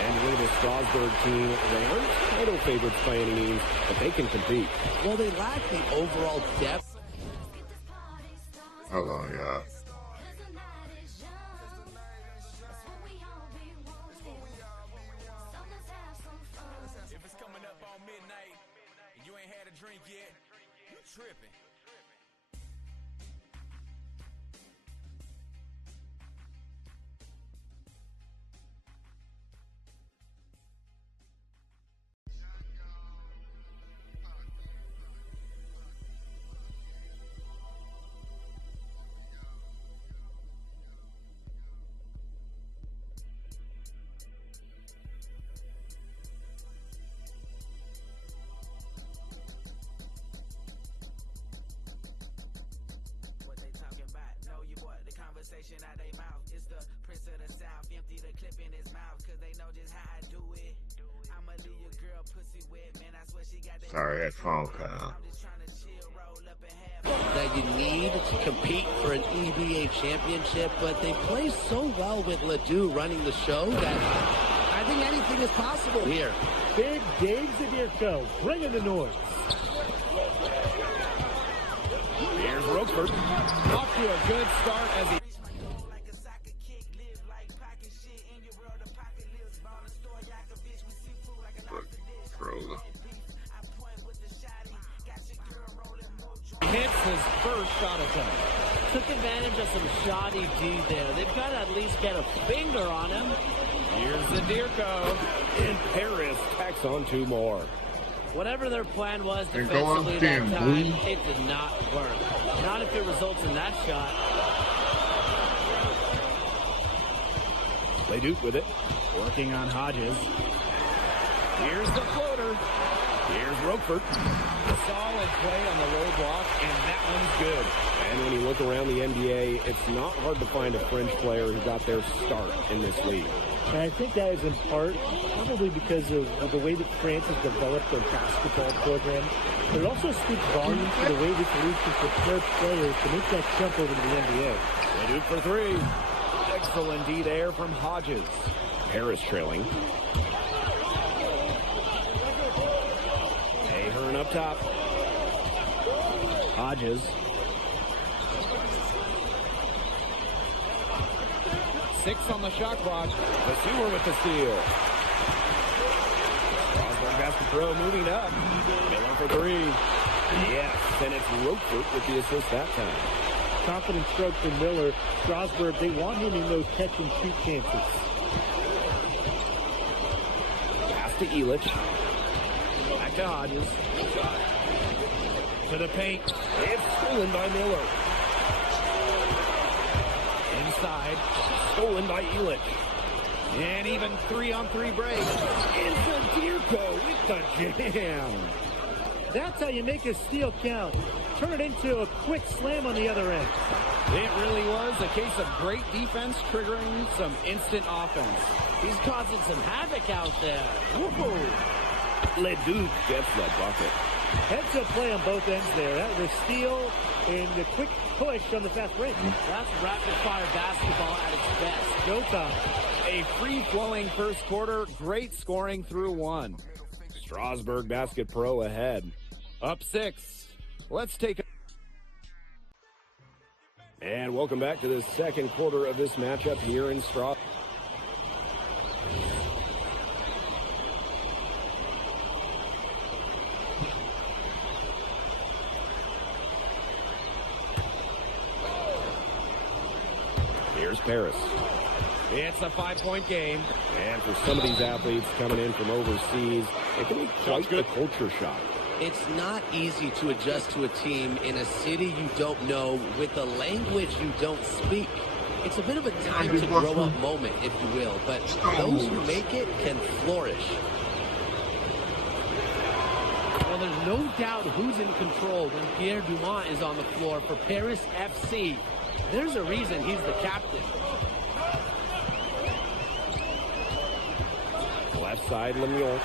And look at the Strasburg team. They aren't title favorites by any means, but they can compete. Well, they lack the overall depth. Hold on, y'all. If it's coming up on midnight and you ain't had a drink yet, you tripping. Out they mouth. It's the Prince of the South. Empty the clip in his mouth, cause they know just how I do it. I'ma leave your girl pussy wet, man. I swear she got that. Sorry, that phone cut out. That you need to compete for an EBA championship, but they play so well with Ledoux running the show that I think anything is possible here. Big Dave Zadirko, bringing the noise. Here's Roquefort. Off to a good start as he... hits his first shot attempt. Took advantage of some shoddy D there. They've got to at least get a finger on him. Here's Zadirko. And Paris tacks on two more. Whatever their plan was They're going defensively thin, that time, boy. it did not work. Not if it results in that shot. Ledoux with it. Working on Hodges. Here's the floater. Here's Roquefort. Solid play on the low block, and that one's good. And when you look around the NBA, it's not hard to find a French player who got their start in this league. And I think that is in part probably because of the way that France has developed their basketball program. But it also speaks volumes to the way this league can prepare players to make that jump over to the NBA. Ledoux for three. Excellent D there from Hodges. Paris trailing. Ahern up top. Hodges. 6 on the shot clock. The Sewer with the steal. Strasburg Basket Pro moving up. Miller for three. Yes, and it's Roquefort with the assist that time. Confident stroke from Miller. Strasburg, they want him in those catch-and-shoot chances. Pass to Elich. Back to Hodges. To the paint. It's stolen by Miller. Inside. Stolen by Elich. And even 3-on-3 break. And Zadirko with the jam. That's how you make a steal count. Turn it into a quick slam on the other end. It really was a case of great defense triggering some instant offense. He's causing some havoc out there. Whoa. Ledoux gets the bucket. Heads-up play on both ends there. That was a steal and the quick push on the fast break. That's rapid-fire basketball at its best. Go time. A free-flowing first quarter, great scoring through one. Strasburg Basket Pro ahead. Up 6. Let's take a... And welcome back to the second quarter of this matchup here in Strasburg. Here's Paris. It's a 5-point game. And for some of these athletes coming in from overseas, it can be quite the culture shock. It's not easy to adjust to a team in a city you don't know with a language you don't speak. It's a bit of a time to grow up moment, if you will, but those who make it can flourish. Well, there's no doubt who's in control when Pierre Dumont is on the floor for Paris FC. There's a reason he's the captain. Left side, Lemieux.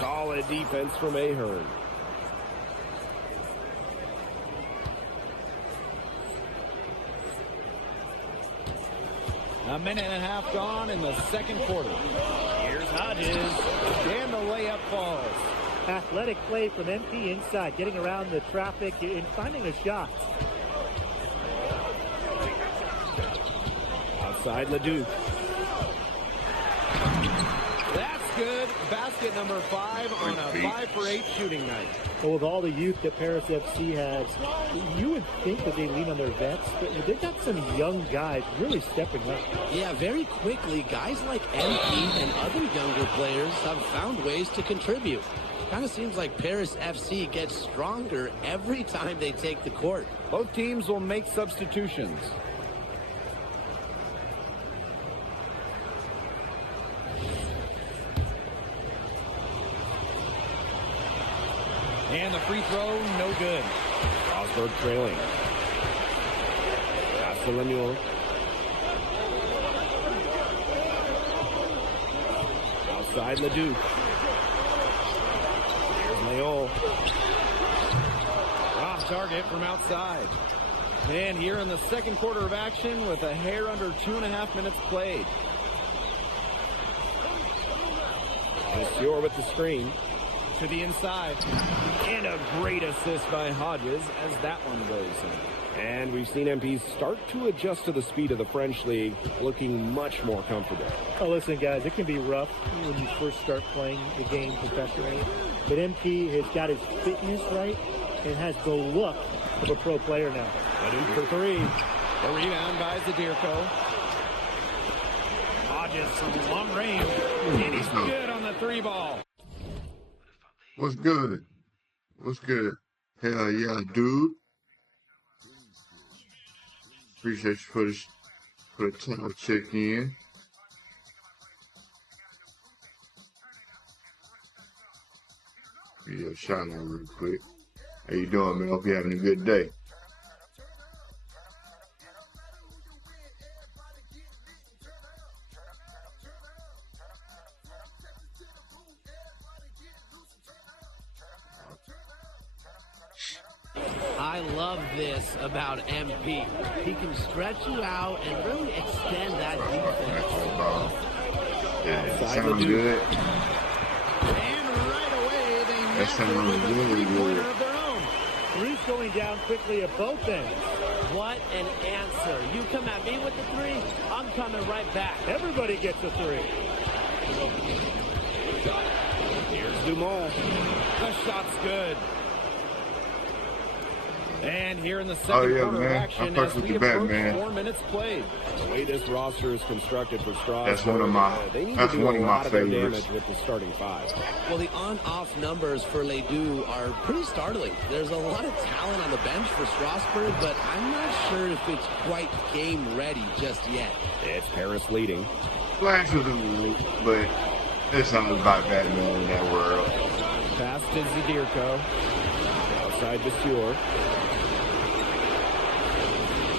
Solid defense from Ahern. A minute and a half gone in the second quarter. Here's Hodges, and the layup falls. Athletic play from MP inside, getting around the traffic and finding a shot. Outside, Leduc. That's good. Basket number 5 on a 5 for 8 shooting night. Well, with all the youth that Paris FC has, you would think that they lean on their vets, but they've got some young guys really stepping up. Yeah, very quickly, guys like MP and other younger players have found ways to contribute. Kind of seems like Paris FC gets stronger every time they take the court. Both teams will make substitutions. And the free throw, no good. Strasburg trailing. Pass to Lemieux. Outside, Leduc. Here's Leon. Off target from outside. And here in the second quarter of action with a hair under 2.5 minutes played. Monsieur with the screen. To the inside. And a great assist by Hodges as that one goes in. And we've seen MP start to adjust to the speed of the French league, looking much more comfortable. Oh, listen, guys, it can be rough when you first start playing the game professionally. But MP has got his fitness right and has the look of a pro player now. Leduc for 3. The rebound by Zadirko. Hodges from long range. And he's good on the 3 ball. What's good? What's good? Hell yeah, dude. Appreciate you for the channel check in. Yeah, shout out real quick. How you doing, man? Hope you're having a good day. I love this about MP. He can stretch you out and really extend that defense. Yeah, sounds good. And right away, they That sounds really good. of their own. Three's going down quickly at both ends. What an answer. You come at me with the 3, I'm coming right back. Everybody gets a 3. Here's Dumont. The shot's good. And here in the second Oh, yeah, quarter man. of I action, fuck as with we the bet, approach man. 4 minutes played. The way this roster is constructed for Strasburg, That's one of my- they need that's to do one a of my lot of their favorites. damage with the starting 5. Well, the on-off numbers for Ledoux are pretty startling. There's a lot of talent on the bench for Strasburg, but I'm not sure if it's quite game ready just yet. It's Paris leading. Flashes in the loop, but it's all about Batman in that world. Pass to Zadirko. Outside to Stewart.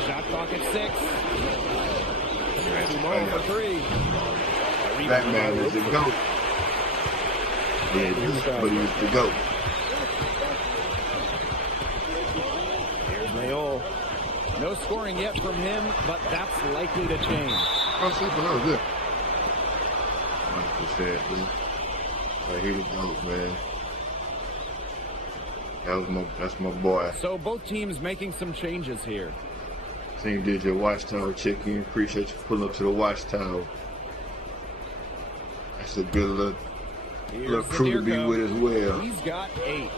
Shot clock at 6. Dumont for 3. Batman is the GOAT. Yeah, but he's the GOAT. Here's Mayon. No scoring yet from him, but that's likely to change. Oh, super, that was good. Like I said, dude. Like, he the GOAT, man. That's my boy. So both teams making some changes here. Team did your watchtower check-in. Appreciate you pulling up to the watchtower. That's a good little crew to be with as well. He's got 8.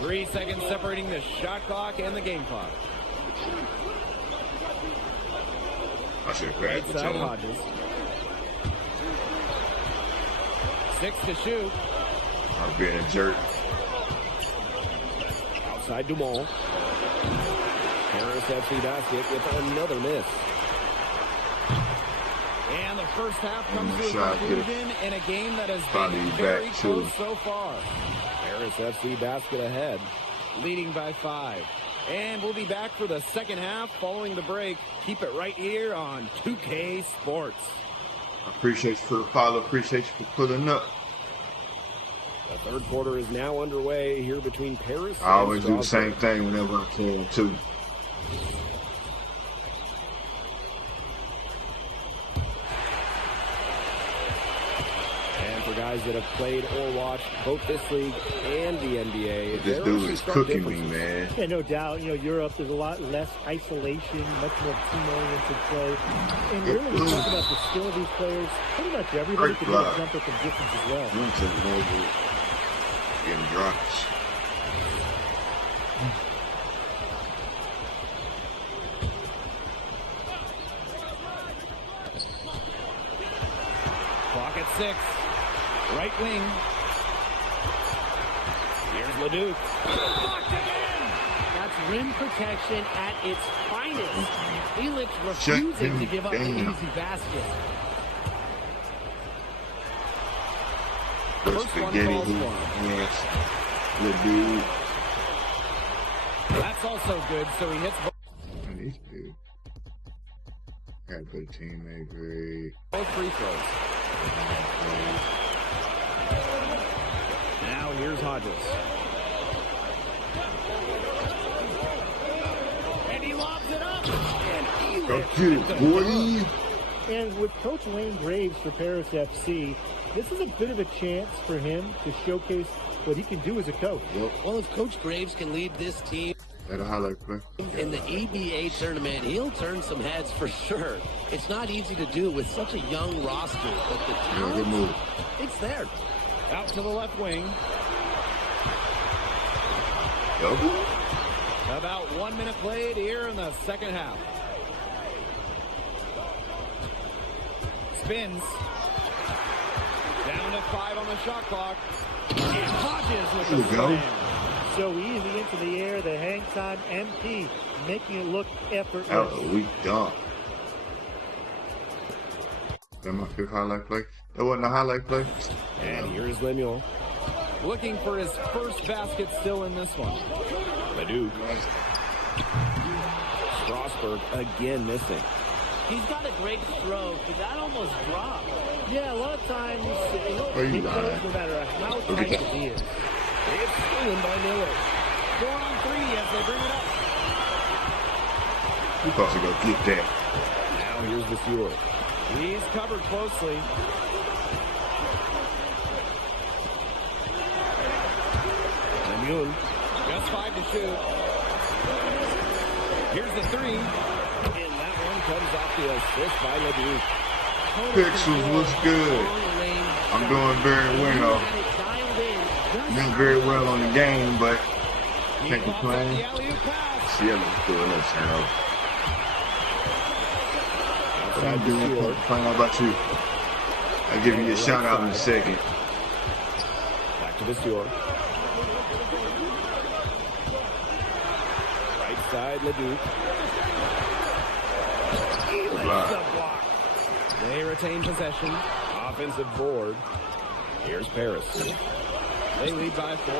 3 seconds separating the shot clock and the game clock. I should have grabbed the Side tone. Hodges. 6 to shoot. I'm being a jerk. Outside Dumont. Paris FC basket with another miss. And the first half comes And to a shot conclusion in a game that has Probably been back very too. close so far. Paris FC basket ahead. Leading by 5. And we'll be back for the second half following the break. Keep it right here on 2K Sports. I appreciate you for the follow. Appreciate you for pulling up. The third quarter is now underway here between Paris I always and do the same Strasbourg. thing whenever I can, too. And for guys that have played or watched both this league and the NBA, This there are dude some is stark cooking me, differences. man. Yeah, no doubt. You know, Europe, there's a lot less isolation, much more team-oriented play. And really, when you talk about the skill of these players, pretty much everybody Great can hit a block. jumper from distance as well. One to the mobile. Getting drops. Clock at 6. Right wing. Here's Leduc. That's rim protection at its finest. Felix refusing to give up the easy basket. Good First one spaghetti. falls for him. Yes. Good dude. That's also good, so he hits And he's good. Got a good teammate, great. both free throws. Now here's Hodges. And he lobs it up. And he Go lifts get it it, to boy. And with Coach Wayne Graves for Paris FC, this is a bit of a chance for him to showcase what he can do as a coach. Well, if Coach Graves can lead this team That a highlight play. in the EBA tournament, he'll turn some heads for sure. It's not easy to do with such a young roster, but the Yeah, good talent, move. it's there. Out to the left wing. Double? About 1 minute played here in the second half. Spins. Down to 5 on the shot clock. And Hodges with There we the go. slam. So easy into the air, the hang time MP, making it look effortless. That was a weak dunk. That my fifth highlight play? That wasn't a highlight play? And here's Lemuel. Looking for his first basket still in this one. Leduc. Strasbourg again missing. He's got a great stroke, but that almost dropped. Yeah, a lot of times, Where you he lying? goes no matter how Look at tight that. he is. It's stolen by Miller. 4 on 3 as they bring it up. You supposed to go get that. Now here's the Sewer. He's covered closely. Lemuel. Just 5 to shoot. Here's the 3. And that one comes off the assist by Leduc. Pixels was good. I'm doing very well. I'm doing very well on the game, but can't complain. See, I'm doing this now. I'm doing complain. How about you? I'll give you a shout out in a second. Back to the Sewer. Right side, Leduc. He lays the block. They retain possession. Offensive board. Here's Paris. They lead by 4.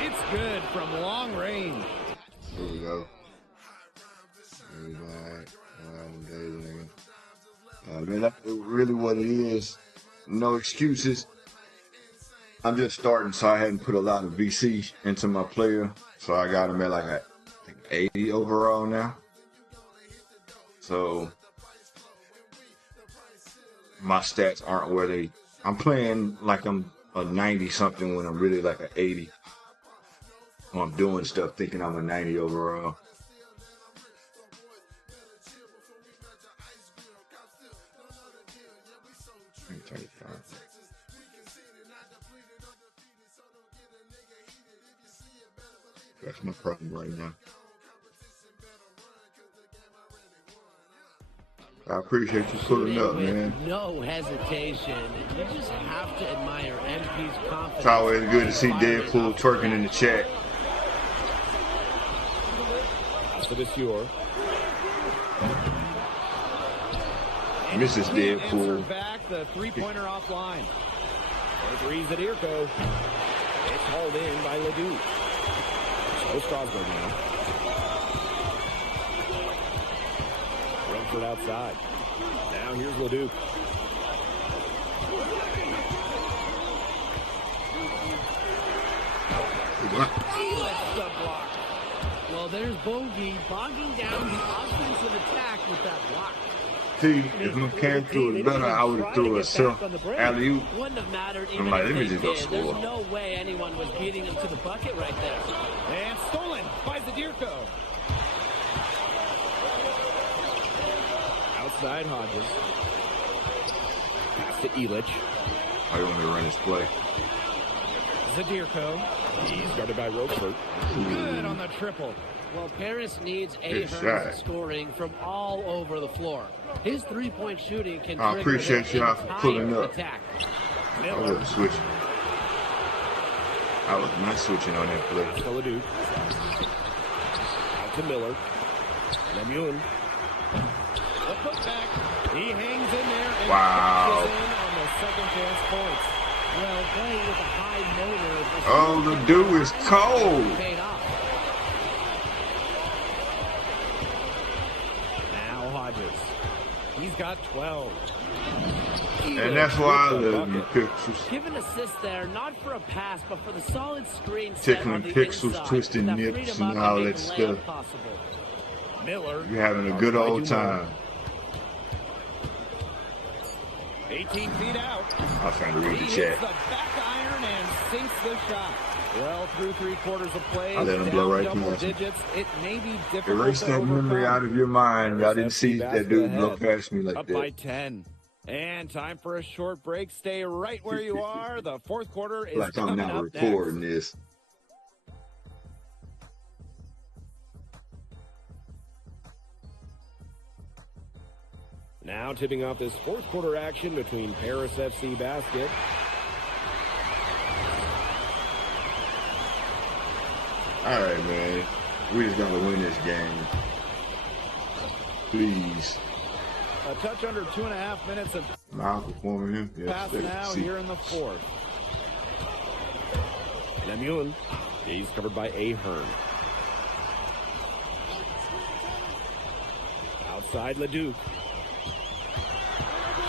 It's good from long range. Here we go. Man, that's really what it is. No excuses. I'm just starting, so I hadn't put a lot of VC into my player. So I got him at like I think 80 overall now. So my stats aren't where they. I'm playing like I'm a 90 something when I'm really like an 80. So I'm doing stuff thinking I'm a 90 overall. That's my problem right now. I appreciate you pulling up, man. No hesitation. You just have to admire MP's confidence. It's always good to see Deadpool twerking in the chat. To the Sewer. Mrs. Deadpool. Back the three-pointer offline. The three's at Irko. It's hauled in by Ledoux. So Strasburg now. Redford outside. Now here's Ledoux. Well, there's Bogey bogging down the offensive attack with that block. See, if my character was better, I would have threw a self alley-oop. Wouldn't have mattered I'm even like, if let me they just go did. score. There's no way anyone was beating him to the bucket right there. And stolen by Zadirko. Outside Hodges. Pass to Elich. I want to run his play. Zadirko. He's guarded by Roquefort. Good on the triple. Well, Paris needs Good Ahern's shot. scoring from all over the floor. His three-point shooting can I trigger appreciate the y'all for pulling entire up. attack. I wasn't switching. I was not switching on that play. Ledoux. Out to Miller. Lemoun. The putback. He hangs in there and Wow. catches in on the second chance points. Well, playing with a high motor. Oh, the dude is cold. Paid off. Now Hodges. He's got 12. And that's why I love you, Pixels. Give an assist there, not for a pass, but for the solid screen set Tickling on the pixels, inside. twisting That nips, freedom and up all make that the stuff. layup possible. Miller. You're having a good old time. 18 feet out. I was trying to read He the hits chat. the back iron and sinks the shot. Well, through three-quarters of play, I let him blow right double past me. digits, it may be difficult Erase to that memory overcome. out of your mind. I didn't see that dude blow Ahead. past me like Up by that. 10. And time for a short break. Stay right where you are. The fourth quarter is Like I'm coming not up recording next. this. Now tipping off this fourth quarter action between Paris FC Basket All right, man. We just gotta win this game. Please. a touch under 2.5 minutes of Am I outperforming him? pass Yes, now see. here in the fourth. Lemoun. He's covered by Ahern. Outside Ledoux.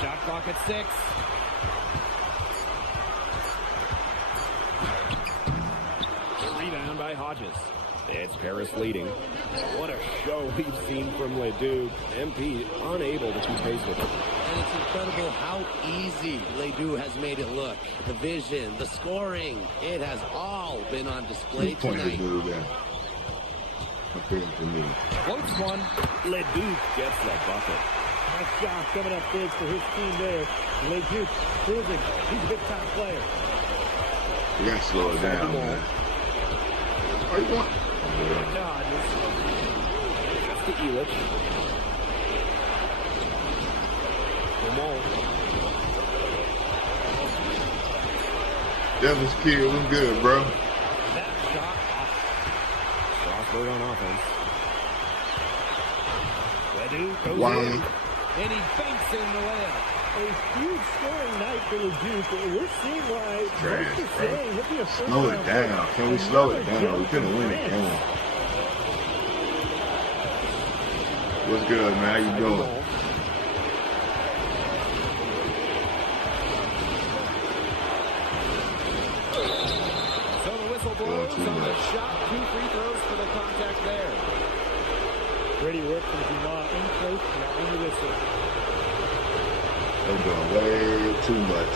Shot clock at 6. Rebound by Hodges. It's Paris leading. What a show we've seen from Ledoux. MP unable to keep pace with it. And it's incredible how easy Ledoux has made it look. The vision, the scoring, it has all been on display Who pointed tonight. dude there? Compared to me. Floats one. Ledoux gets the bucket. Nice job coming up big for his team there. Ledoux proving he's a big-time player. You gotta slow it down, man. Oh, you want? Pass to Elich. Lamont. Devil's Kid, I'm good, bro. That shot off. Strasburg on offense. Ledoux goes Wow. in. And he banks in the layup. A huge scoring night for Ledoux. We're seeing why Trash, most are bro. saying he'll be a Slow it down. Can we slow it down? We couldn't win it down. What's good, man? How you doing? So the whistle blows on the shot. 2 free throws for the contact there. Ready work from Dumas in close, now on the whistle. They're doing way too much.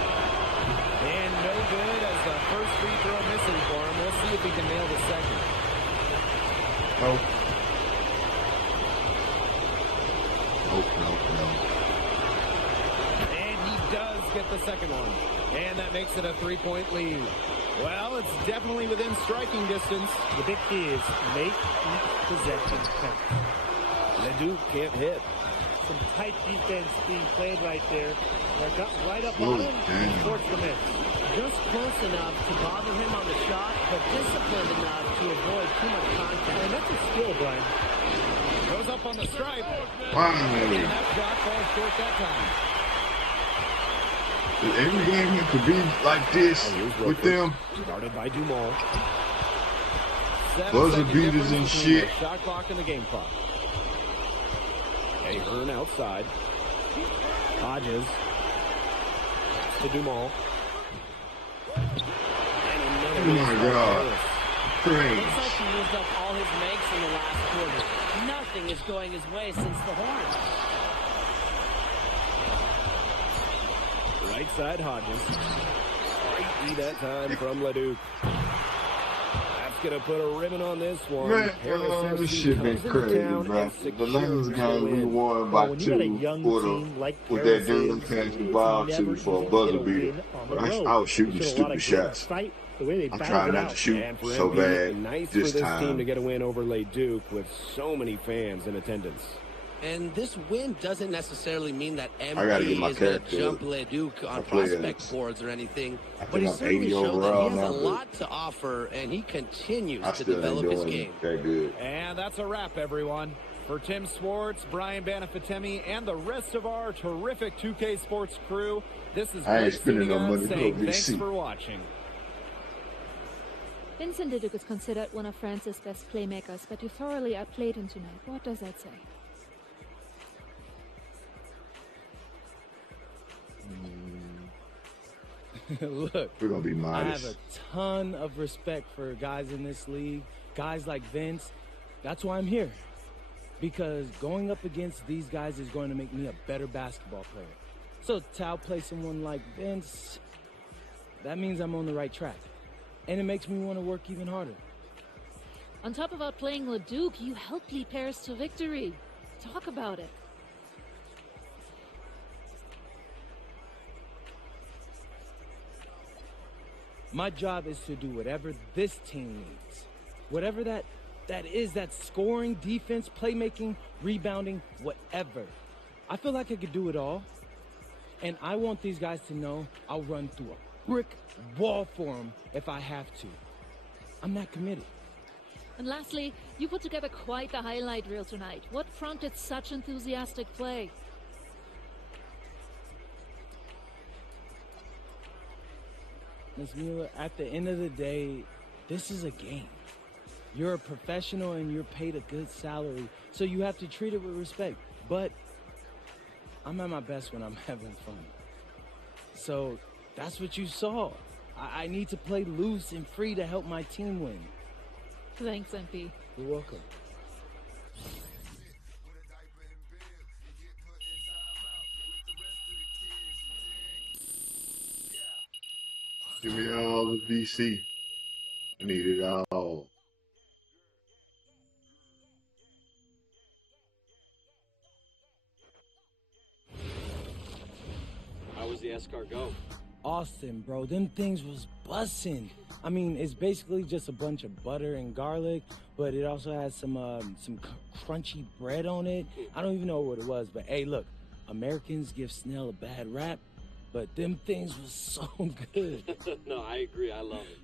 And no good as the first free throw missing for him. We'll see if he can nail the second. Nope. No. And he does get the second one. And that makes it a 3-point lead. Well, it's definitely within striking distance. The big key is make each possession count. Leduc can't hit. Some tight defense being played right there. That got right up on him and forced the miss. Just close enough to bother him on the shot, but disciplined enough to avoid too much contact. And that's a skill, Brian. Goes up on the stripe. Finally. And that shot falls short that time. Does every game have to be like this with them? Guarded by Dumont. Buzzer beaters and shit. Shot clock and the game clock. Ahern outside. Hodges. To Dumont. Oh my God. Crazy. Looks like he used up all his makes in the last quarter. Nothing is going his way since the horn. Right side Hodges. Great E that time from Leduc. That's going to put a ribbon on this one. Man, this shit been crazy, bro. The last game we won by 2 with that dude catch the ball to for a buzzer beater. I was shooting stupid shots. I'm trying not to shoot so bad nice this for this team to time. get a win over Leduc with so many fans in attendance. And this win doesn't necessarily mean that gotta get MP my is going to character jump Leduc on players. prospect boards or anything. I But he think I'm certainly 80 showed that overall he has a now, but lot to offer, and he continues I to still ain't develop his doing game. that good. And that's a wrap, everyone. For Tim Swartz, Brian Banafitemi, and the rest of our terrific 2K Sports crew, this is I ain't Blake spending no Siniga money for saying a thanks VC. for watching. Vincent Leduc is considered one of France's best playmakers, but you thoroughly outplayed him tonight. What does that say? Look, We're gonna be I have modest. a ton of respect for guys in this league, guys like Vince. That's why I'm here. Because going up against these guys is going to make me a better basketball player. So to outplay someone like Vince, that means I'm on the right track. And it makes me want to work even harder. On top of outplaying Leduc, you helped lead Paris to victory. Talk about it. My job is to do whatever this team needs. Whatever that is, that's scoring, defense, playmaking, rebounding, whatever. I feel like I could do it all. And I want these guys to know I'll run through a brick wall for them if I have to. I'm not committed. And lastly, you put together quite the highlight reel tonight. What prompted such enthusiastic play? Ms. Mueller, at the end of the day, this is a game. You're a professional and you're paid a good salary, so you have to treat it with respect. But I'm at my best when I'm having fun. So that's what you saw. I need to play loose and free to help my team win. Thanks, MP. You're welcome. Give me all the VC. I need it all. How was the escargot? Austin, bro, them things was bussin'. I mean, it's basically just a bunch of butter and garlic, but it also has some crunchy bread on it. I don't even know what it was, but hey, look, Americans give Snell a bad rap, but them things was so good. No, I agree. I love it.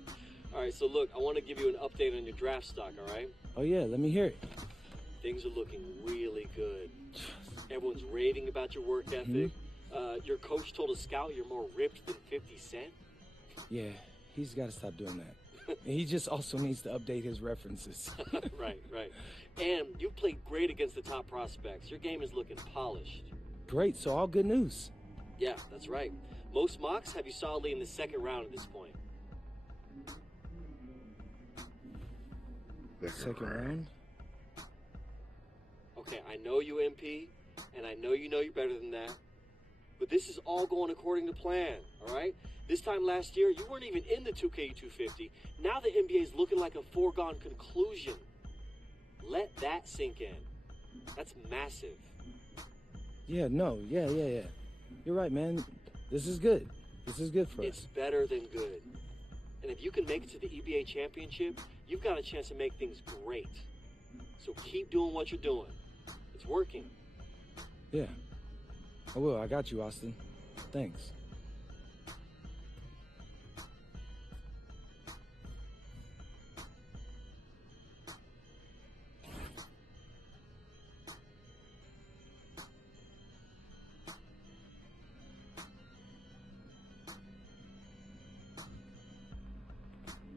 All right, so look, I want to give you an update on your draft stock, all right? Oh yeah, let me hear it. Things are looking really good. Everyone's raving about your work ethic. Your coach told a scout you're more ripped than 50 Cent. Yeah, he's got to stop doing that. And he just also needs to update his references. Right. And you've played great against the top prospects. Your game is looking polished. Great, so all good news. Yeah, that's right. Most mocks have you solidly in the second round at this point. Second round? Okay, I know you MP, and I know you're better than that. But this is all going according to plan, all right? This time last year, you weren't even in the 2K 250. Now the NBA is looking like a foregone conclusion. Let that sink in. That's massive. Yeah. You're right, man. This is good. This is good for It's us. better than good. And if you can make it to the EBA championship, you've got a chance to make things great. So keep doing what you're doing. It's working. Yeah. I will. I got you, Austin. Thanks.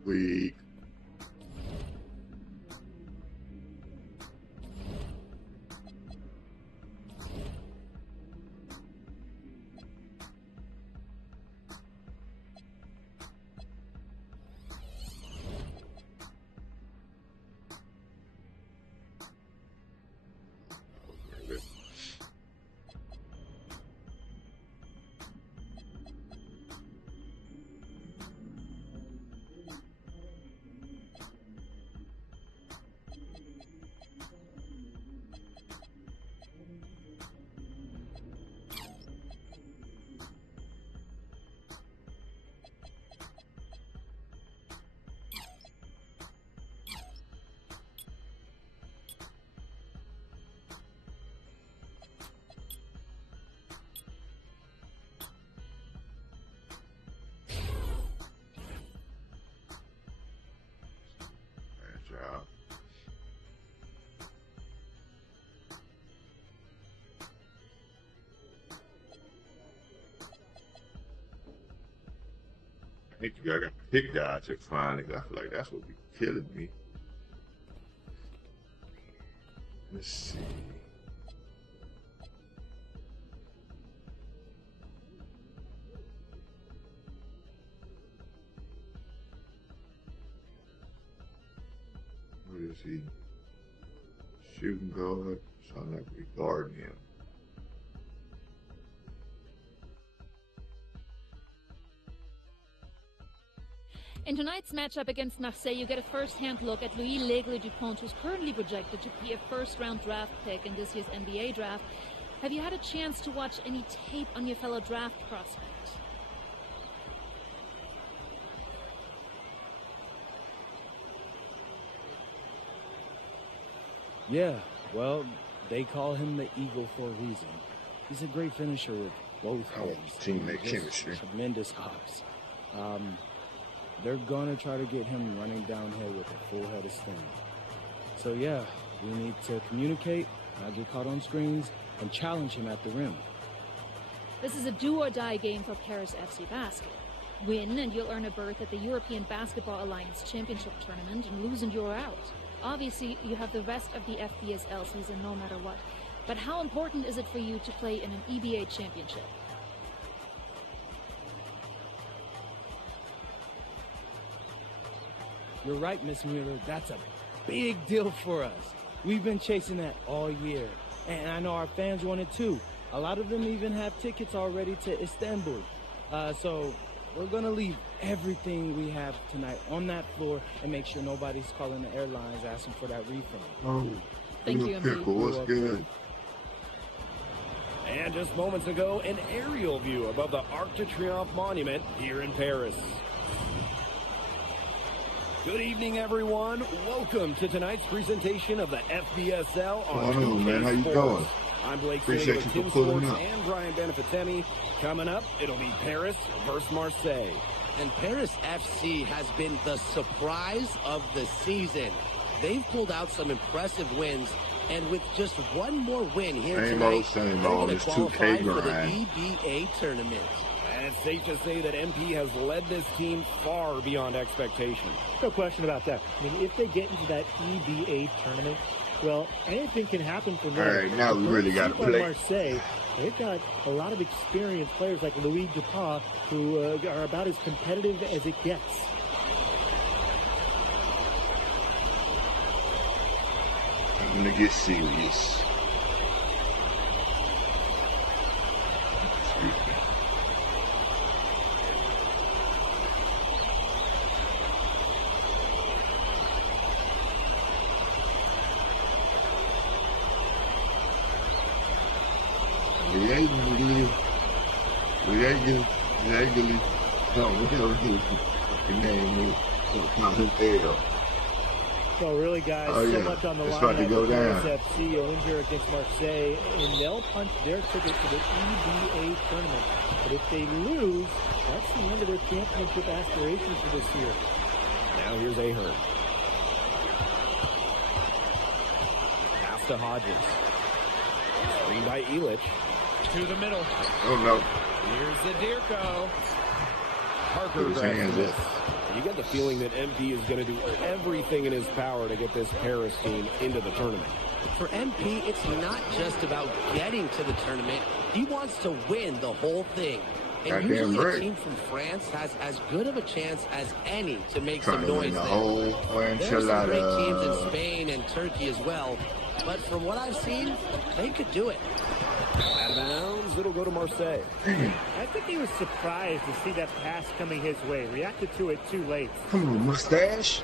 Weak. Job. I think I got pick dodge at finally. I feel like that's what be killing me. Let's see. What is he? Shooting guard. Sound like we guarding him. In tonight's matchup against Marseille, you get a first-hand look at Louis L'Aigle-Dupont, who's currently projected to be a first-round draft pick in this year's NBA draft. Have you had a chance to watch any tape on your fellow draft prospect? Yeah, well, they call him the Eagle for a reason. He's a great finisher with both hands. Teammate chemistry. Tremendous hops. They're gonna try to get him running downhill with a full head of steam. So yeah, we need to communicate, not get caught on screens, and challenge him at the rim. This is a do-or-die game for Paris FC Basket. Win and you'll earn a berth at the European Basketball Alliance Championship Tournament, and lose and you're out. Obviously, you have the rest of the FBSL season no matter what. But how important is it for you to play in an EBA championship? You're right, Miss Mueller. That's a big deal for us. We've been chasing that all year. And I know our fans want it too. A lot of them even have tickets already to Istanbul. So we're going to leave everything we have tonight on that floor and make sure nobody's calling the airlines asking for that refund. Oh, thank you, Pickle. What's good? And just moments ago, an aerial view above the Arc de Triomphe monument here in Paris. Good evening, everyone. Welcome to tonight's presentation of the FBSL on 2K man. How you Sports. doing? I'm Blake Appreciate with you Tim for pulling Sports up. and Brian Benefitemi. Coming up, it'll be Paris versus Marseille. And Paris FC has been the surprise of the season. They've pulled out some impressive wins, and with just one more win here tonight, they're going to It's qualify 2K for the grind. EBA tournament. And it's safe to say that MP has led this team far beyond expectation. No question about that. I mean, if they get into that EBA tournament, well, anything can happen from there. All right, now we really got to Sleep on play. Marseille, they've got a lot of experienced players like Louis Dupont who are about as competitive as it gets. I'm gonna get serious. fucking name. There. So really, guys, so much on the It's line. about to go down. Paris FC, a win here against Marseille, and they'll punch their ticket to the EBA tournament. But if they lose, that's the end of their championship aspirations for this year. Now here's Ahern. Pass to Hodges. Screen by Illich. To the middle. Oh, no. Here's Zadirko. Parker grabs this. You get the feeling that MP is going to do everything in his power to get this Paris team into the tournament. For MP, it's not just about getting to the tournament. He wants to win the whole thing. And usually a team from France has as good of a chance as any to make some noise there. There's some great teams in Spain and Turkey as well. But from what I've seen, they could do it. Out of bounds, it'll go to Marseille. I think he was surprised to see that pass coming his way. Reacted to it too late. Come on, mustache.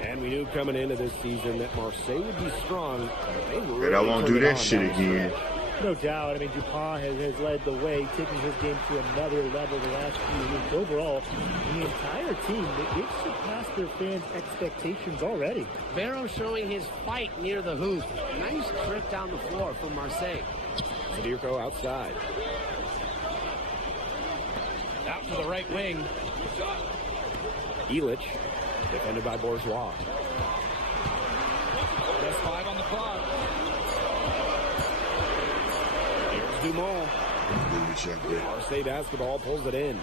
And we knew coming into this season that Marseille would be strong. They really But I won't do that shit again. No doubt. I mean, Dupont has led the way, taking his game to another level the last few weeks. Overall, the entire team, they've surpassed their fans' expectations already. Barrow showing his fight near the hoop. Nice trip down the floor from Marseille. Zadirko outside. Out to the right wing. Illich, defended by Bourgeois. Just 5 on the clock. Dumont. Marseille basketball pulls it in.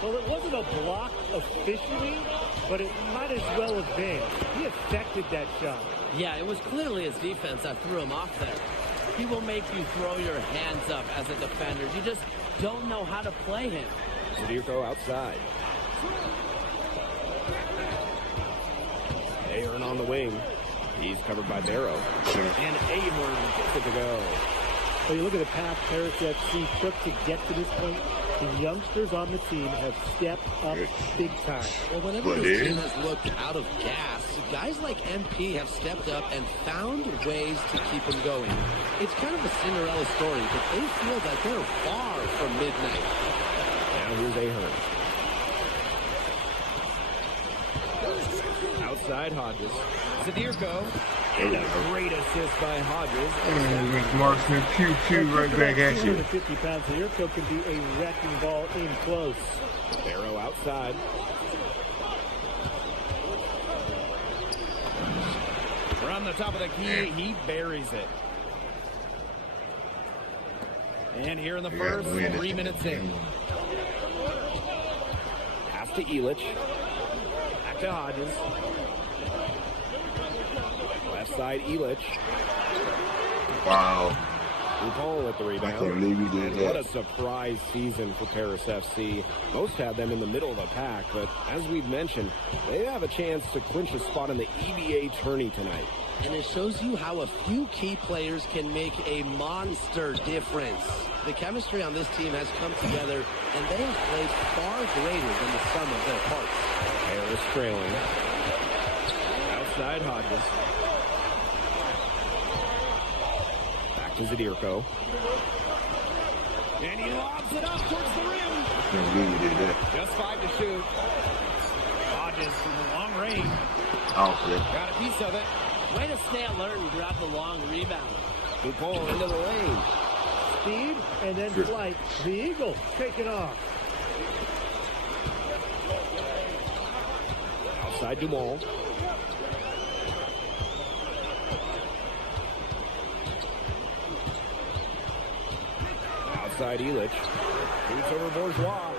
Well, it wasn't a block officially, but it might as well have been. He affected that shot. Yeah, it was clearly his defense that threw him off there. He will make you throw your hands up as a defender. You just don't know how to play him. Zadirko outside. Ahern on the wing. He's covered by Barrow. And Ahern gets it to go. So you look at the path Paris FC took to get to this point. The youngsters on the team have stepped up big time. Well, whenever this team has looked out of gas, guys like MP have stepped up and found ways to keep them going. It's kind of a Cinderella story, but they feel that they're far from midnight. Now here's Ahern. Outside Hodges. Zadirko. And a great assist by Hodges. And with Marksman Q2 right back at you. 250 pounds. Zadirko can be a wrecking ball in close. Barrow outside. From the top of the key, he buries it. And here in the first, 3 minutes in. Pass to Illich. Back to Hodges. Left side, Illich. Wow. Dupont with the rebound. I can't believe he did that. What a surprise season for Paris FC. Most had them in the middle of the pack, but as we've mentioned, they have a chance to clinch a spot in the EBA tourney tonight. And it shows you how a few key players can make a monster difference. The chemistry on this team has come together, and they have played far greater than the sum of their parts. Paris trailing. Outside Hodges. Back to Zadirko. And he lobs it up towards the rim. Can't believe he did that. Just 5 to shoot. Hodges from the long range. Got a piece of it. Way to stay alert and grab the long rebound. Dupont into the lane. Speed and then flight. The Eagles taking off. Outside Dumont. Outside Illich. Shoots over Bourgeois.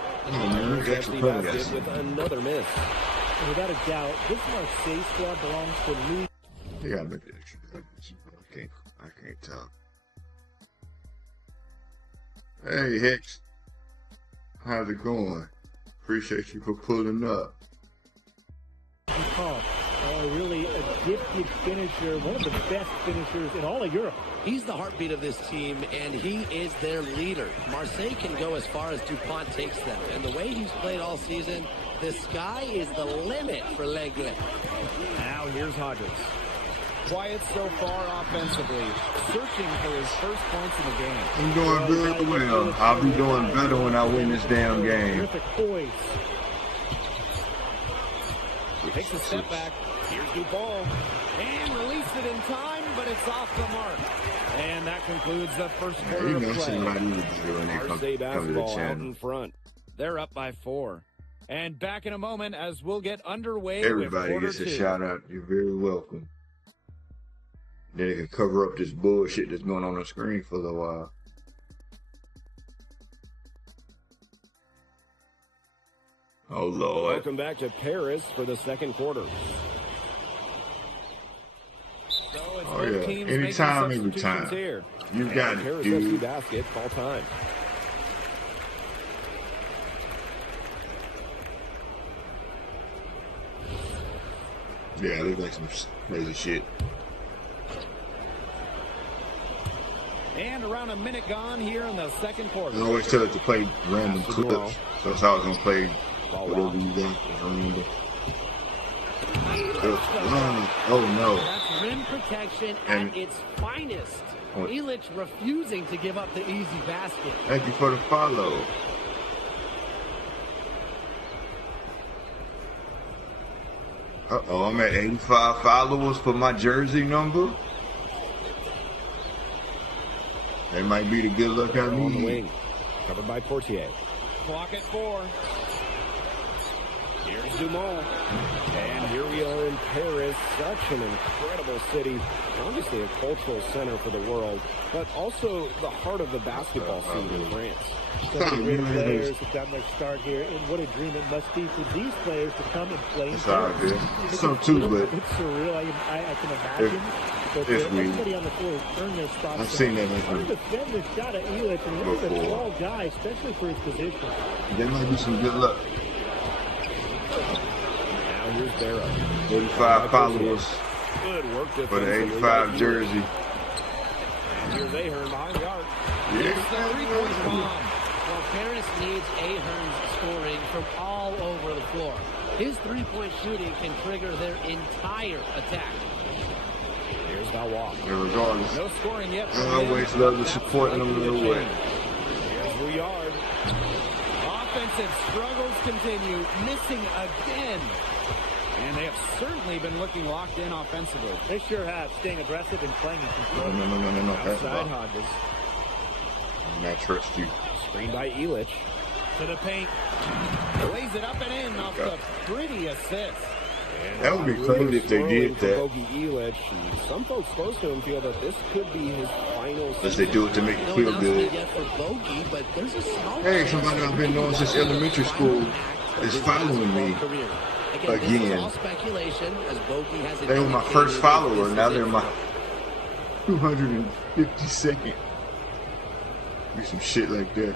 With another miss. And without a doubt, this Marseille squad belongs to Louis. You gotta make it. I can't talk. Hey Hicks, how's it going? Appreciate you for pulling up. Really a gifted finisher, one of the best finishers in all of Europe. He's the heartbeat of this team, and he is their leader. Marseille can go as far as Dupont takes them, and the way he's played all season, the sky is the limit for Legre. Now here's Hodges. quiet so far offensively, searching for his first points in the game. I'm doing very well. I'll be doing better when I win this damn game. Terrific poise. He takes a step back. Here's Dupont. And released it in time, but it's off the mark. And that concludes the first quarter of play. Marseille basketball out in front. They're up by 4. And back in a moment as we'll get underway. Everybody with gets a 2. shout out. You're very welcome. Then they can cover up this bullshit that's going on the screen for a little while. Oh, Lord. Welcome back to Paris for the second quarter. Oh, yeah. Anytime, every time. Here. You got it, Paris dude. FC basket, call time. Yeah, it looks like some crazy shit. And around a minute gone here in the second quarter. I always tell it to play random clips. So that's how I was going to play whatever you got. Random. Oh, no. That's rim protection at its finest. Ilic refusing to give up the easy basket. Thank you for the follow. Uh-oh, I'm at 85 followers for my jersey number. That might be the good luck I On the need. wing, covered by Portier. Clock at 4. Here's Dumont. And here we are in Paris, such an incredible city. Obviously a cultural center for the world, but also the heart of the basketball scene in France. Such great players have gotten their start here, and what a dream it must be for these players to come and play in Paris. So too, but it's surreal. I can imagine. But everybody on the floor has earned their spots. I've seen that. Trying to defend the shot at Ilic, and he's a tall guy, especially for his position. There might be some good luck. Now here's Barrow. 85 followers Good work for the 85 jersey. And here's Ahern behind the arc. Yeah. Well, Paris needs Ahern's scoring from all over the floor. His three-point shooting can trigger their entire attack. Here's Valois. And regardless, No scoring yet. I always love to support them in the way. Here's Rouillard. Offensive struggles continue, missing again. And they have certainly been looking locked in offensively. They sure have, staying aggressive and playing in control. No. That's Outside about. Hodges. I'm not trust you. Screened by Ilic. To the paint. Lays it up and in off the pretty assist. That would be crazy if they did that. Bogey Ilic. And some folks close to him feel that this could be his final. Unless they do it to make it feel good. Hey, somebody I've been knowing since elementary school is following me again. They were my first follower, now they're my 252nd. Do some shit like that.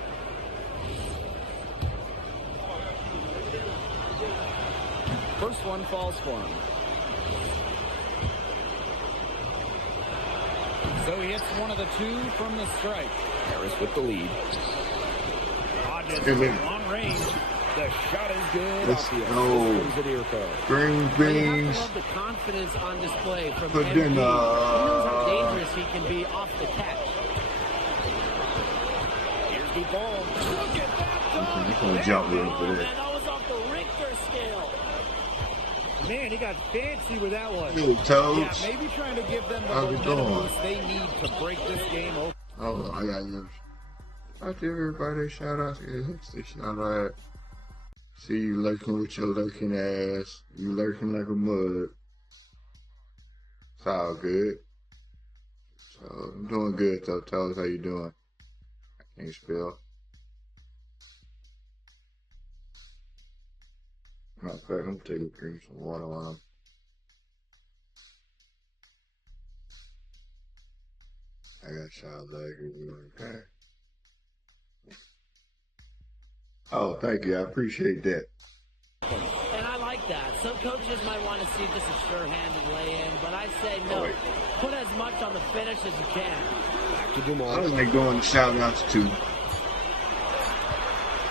First one falls for him. So he hits one of the two from the strike. Harris with the lead. Hodges on range. The shot is good. Let's go. Green beans. I love the confidence on display from For MP. dinner. He knows how dangerous he can be off the catch. Here's Dupont. Look at that. He's gonna jump with him for that. And that was off the Richter scale. Man, he got fancy with that one. Little toads. Yeah, maybe trying to give them the How's it momentum going? boost they need to break this game open. Oh, I got yours. I give everybody a shout out. Shout out. See you lurking with your lurking ass. You lurking like a mud. It's all good. So I'm doing good though. Tell us how you doing. I can't spell. Matter of fact, I'm taking drink some water while I got shot like okay. Oh, thank you. I appreciate that. And I like that. Some coaches might want to see this a sure-handed lay-in, but I say no. Put as much on the finish as you can. Back to Dumont. I like doing the shout outs too.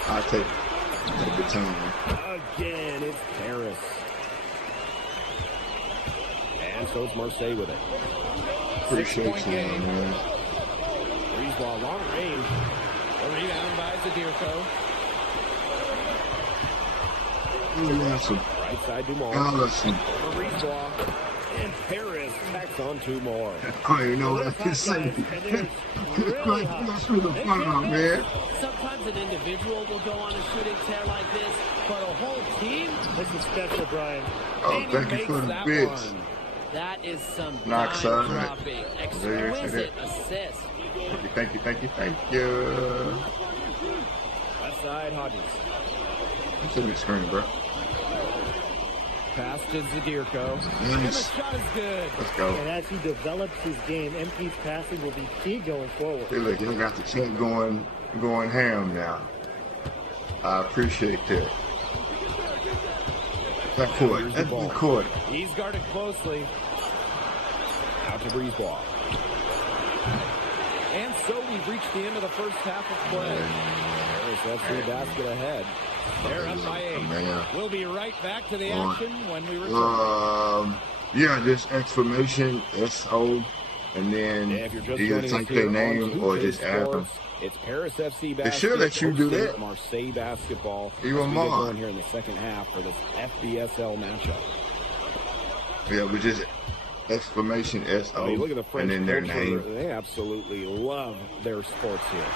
I'll take the time. Again, it's Harris. And And so it's Marseille with it. Appreciate you, man. Breeze ball, long range. The rebound by Zadirko. Awesome. Right side Dumont. Awesome. Over Breeze ball. And Paris tacks on 2 more. Oh, you know what I can say? That's for the fun out, man. Sometimes an individual will go on a shooting tear like this, but a whole team? This is special, Brian. Oh, thank you for the bits. That is some Knock side. dropping, exquisite assist. Thank you, thank you, thank you. Left side Hodges. It's a big screen, bro. Pass to Zadirko. Nice. And the shot is good. Let's go. And as he develops his game, MP's passing will be key going forward. Hey, look, you got the chat going ham now. I appreciate that. That court. That's the court. He's guarded closely. Out to Breeze ball. And so we've reached the end of the first half of play. Paris FC basket ahead. They're up by 8. Man. We'll be right back to the action when we return. Yeah, just exclamation SO, and then either type their name or just add them. It's Paris FC basketball. They should let you do that. Marseille basketball. Even more. Going here in the second half for this FBSL matchup. Yeah, but just exclamation SO, Look at the French and then their culture. name. They absolutely love their sports here.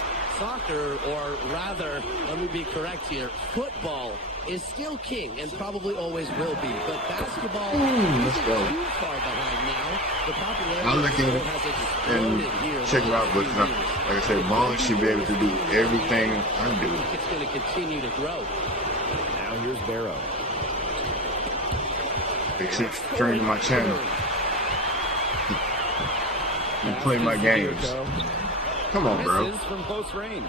Soccer, or rather, let me be correct here, football is still king and probably always will be. But basketball Let's isn't go. too far behind now. The popularity I look at of it has and exploded here. check it out, but like I said, Bond should be able to do everything I do. It's going to continue to grow. Now here's Barrow. Except turning my channel and play my games. Come on, bro. Misses from close range.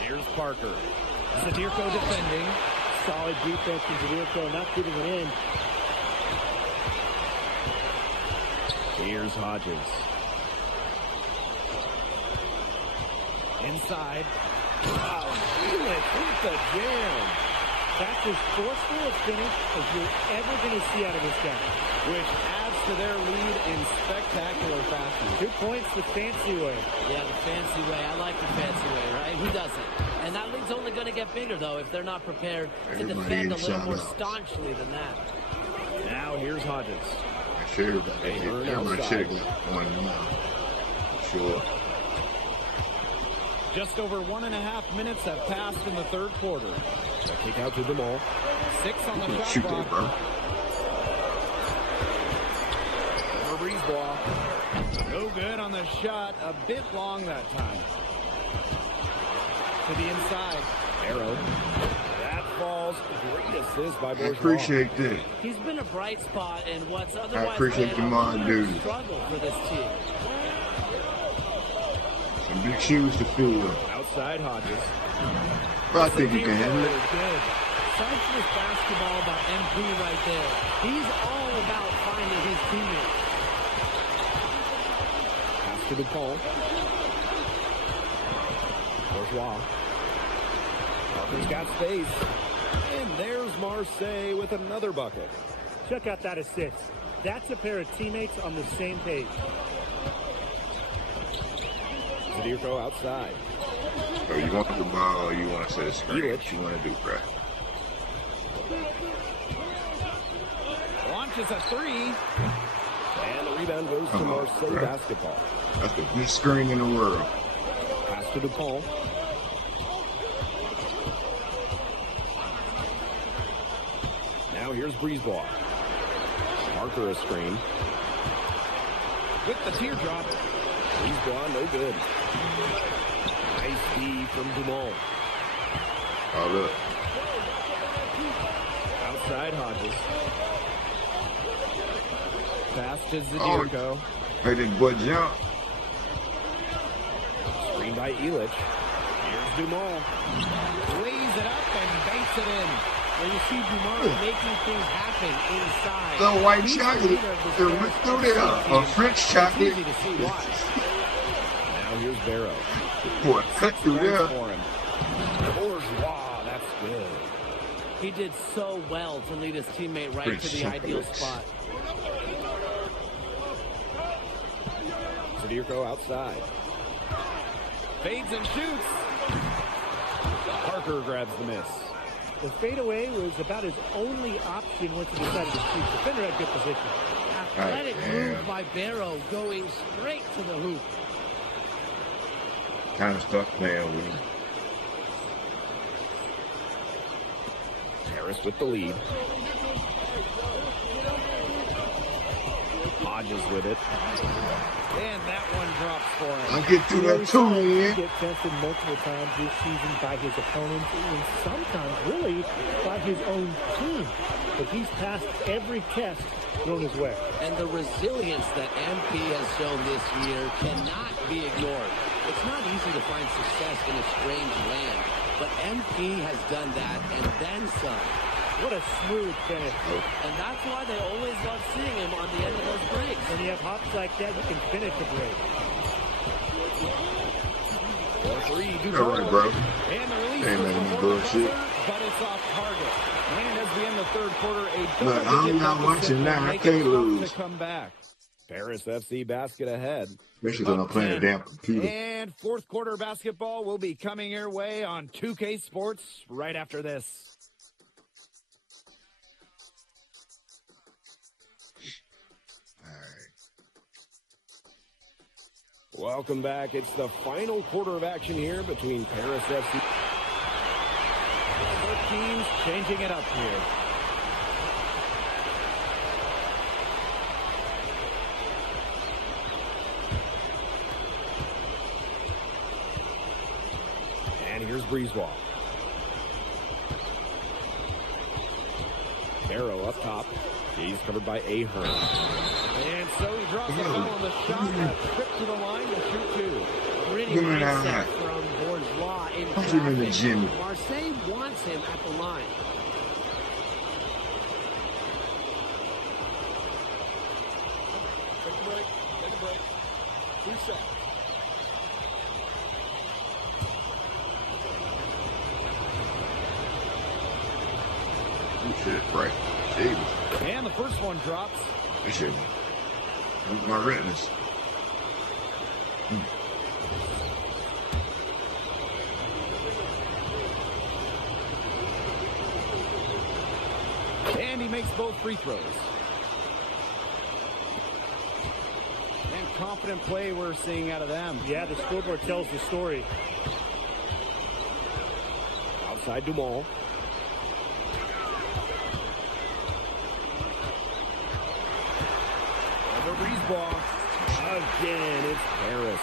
Here's Parker. Zadirko defending. Solid defense from Zadirko, not giving it in. Here's Hodges. Inside. Wow, Felix with the jam. That's as forceful a finish as you're ever going to see out of this guy. Which adds to their lead in spectacular fashion. 2 points the fancy way. Yeah, the fancy way. I like the fancy way, right? Who doesn't? And that lead's only going to get bigger, though, if they're not prepared to defend a little more staunchly than that. Now here's Hodges. Sure, everybody should have got one now. Sure. Just over 1.5 minutes have passed in the third quarter. A kick out to Dumont. 6 on the shot Shoot clock. that, bro. Breeze ball. No good on the shot. A bit long that time. To the inside. Arrow. That falls. Great assist by I Bourgeois. appreciate that. He's been a bright spot in what's I otherwise appreciate been the a mind duty. struggle for this team. Some big shoes to fill. Outside Hodges. But I think he can handle it. Good. Selfless basketball by MP right there. He's all about finding his teammates. Pass to DePaul. Bourgeois. Parker's got space. And there's Marseille with another bucket. Check out that assist. That's a pair of teammates on the same page. Zadirko outside. So you want the ball or you want to set a screen? What you want to do, bro? Launches a 3. And the rebound goes to Marseille basketball. That's the best screen in the world. Pass to DePaul. Now here's Breezeball. Parker a screen. With the teardrop. Breezeball, no good. Nice D from Dumont. Oh, look. Outside Hodges. Pass to Zadirko. Hey, this boy jump. Screen by Elich. Here's Dumont. Lays it up and banks it in. Well, you see Dumont making things happen inside. The white chocolate. It went through there. A French chocolate. Easy to see why. Now here's Barrow. Boy, cut through there. For him. Bourgeois, that's good. He did so well to lead his teammate right to the ideal spot. Zadirko outside. Fades and shoots. Parker grabs the miss. The fadeaway was about his only option once he decided to shoot. Defender had good position. Athletic move by Barrow, going straight to the hoop. Kind of stuck playing with him. Harris with the lead. Hodges with it. And that one drops for him. I'll get through that too, man. He gets tested multiple times this season by his opponents and sometimes really by his own team. But he's passed every test thrown his way. And the resilience that MP has shown this year cannot be ignored. It's not easy to find success in a strange land, but MP has done that and then some. What a smooth finish. And that's why they always love seeing him on the end of those breaks. When you have hops like that, you can finish a break. 4-3, All right, bro. And the release Ain't was nothing before bullshit. the buzzer, but it's off target. And as we end the third quarter, a Look, I'm not watching now. I can't lose. to come back. Paris FC basket ahead. Especially when I'm playing a damn computer. And fourth quarter basketball will be coming your way on 2K Sports right after this. Welcome back. It's the final quarter of action here between Paris FC. Both teams changing it up here. And here's Breezewall. Barrow up top. He's covered by Ahern. And so he drops the ball on the shot. A trip to the line to shoot two. Pretty mindset from Bourgeois in Punch him in the gym. Marseille wants him at the line. Take a break. Take a break. 2 seconds. Shit, right. Jesus. And the first one drops. I should. My retinas. And he makes both free throws. And confident play we're seeing out of them. Yeah, the scoreboard tells the story. Outside Dumont. Ball. Again, it's Paris.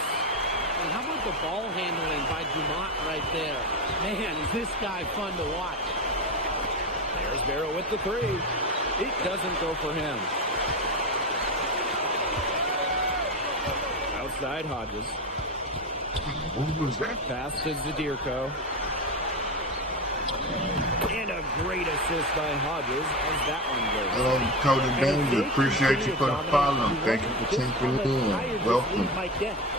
And how about the ball handling by Dumont right there? Man, is this guy fun to watch. There's Barrow with the three. It doesn't go for him. Outside Hodges. What was that? Pass to Zadirko. And a great assist by Hodges as that one goes. Hello, Cody Danger. Appreciate you for the follow. Thank you for tuning in. Welcome.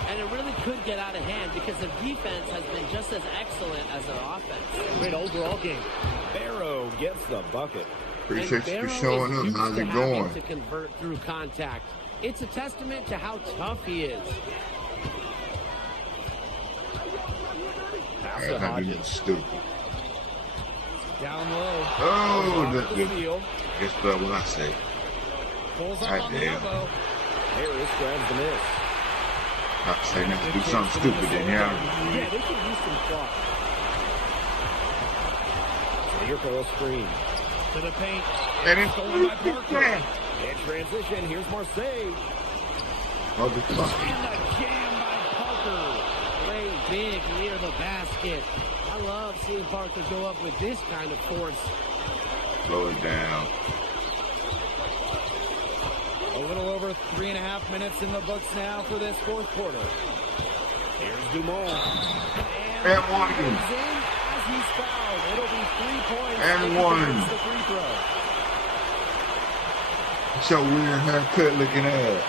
And it really could get out of hand because their defense has been just as excellent as their offense. Great overall game. Barrow gets the bucket. Appreciate you for showing up. How's it going? To convert through contact. It's a testament to how tough he is. Pass to Hodges. Stupid. Down low. Oh, guess what I say. Pulls up God on the damn. elbow. Harris grabs the miss. I say not to do something stupid in here. Yeah, they could use some thought. So here for a screen. To the paint. And it's stolen by Parker. In transition, here's Marseille. Oh, the fuck. And the jam by Parker. Play big near the basket. I love seeing Parker go up with this kind of force. Slow it down. A little over 3.5 minutes in the books now for this fourth quarter. Here's Dumont. And one. As he's fouled, it'll be 3 points. And one. The free throw. It's your weird haircut looking ass.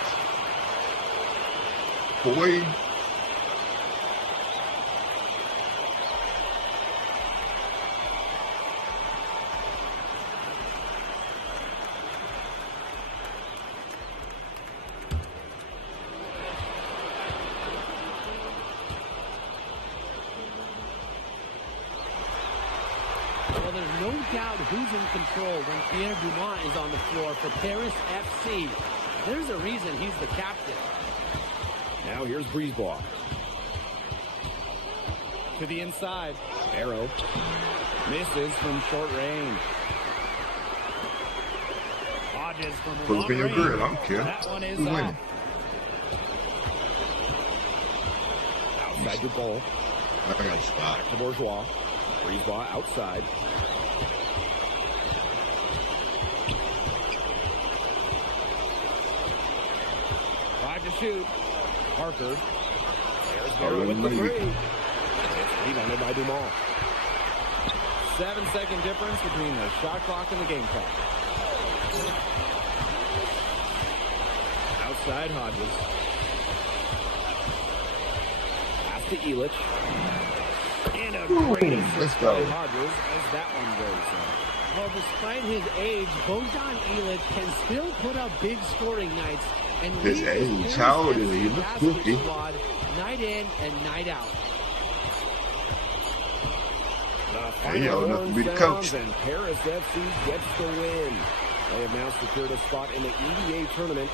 Boy. there's no doubt who's in control when Pierre Dumont is on the floor for Paris FC. There's a reason he's the captain. Now here's Brisebois. To the inside. Arrow misses from short range. Hodges from Put long up in your range. grill, I don't care. That one is Who's off. winning? Outside to goal. I got a spot. Back to Bourgeois. Brisebois outside. Five to shoot. Parker. There's Oh, Barrow with the maybe. three. It's rebounded by Dumont. 7-second difference between the shot clock and the game clock. Outside Hodges. Pass to Elich. And a great let's assist go. by Hodges as that one goes in. Well, despite his age, Bogdan Ilic can still put up big scoring nights. And His lead age, Paris how old is FC he? He looks basketball 50. squad night in and night out. The Hey, he final old enough to horn be the sounds coach. and Paris FC gets the win. They have now secured a spot in the EDA tournament,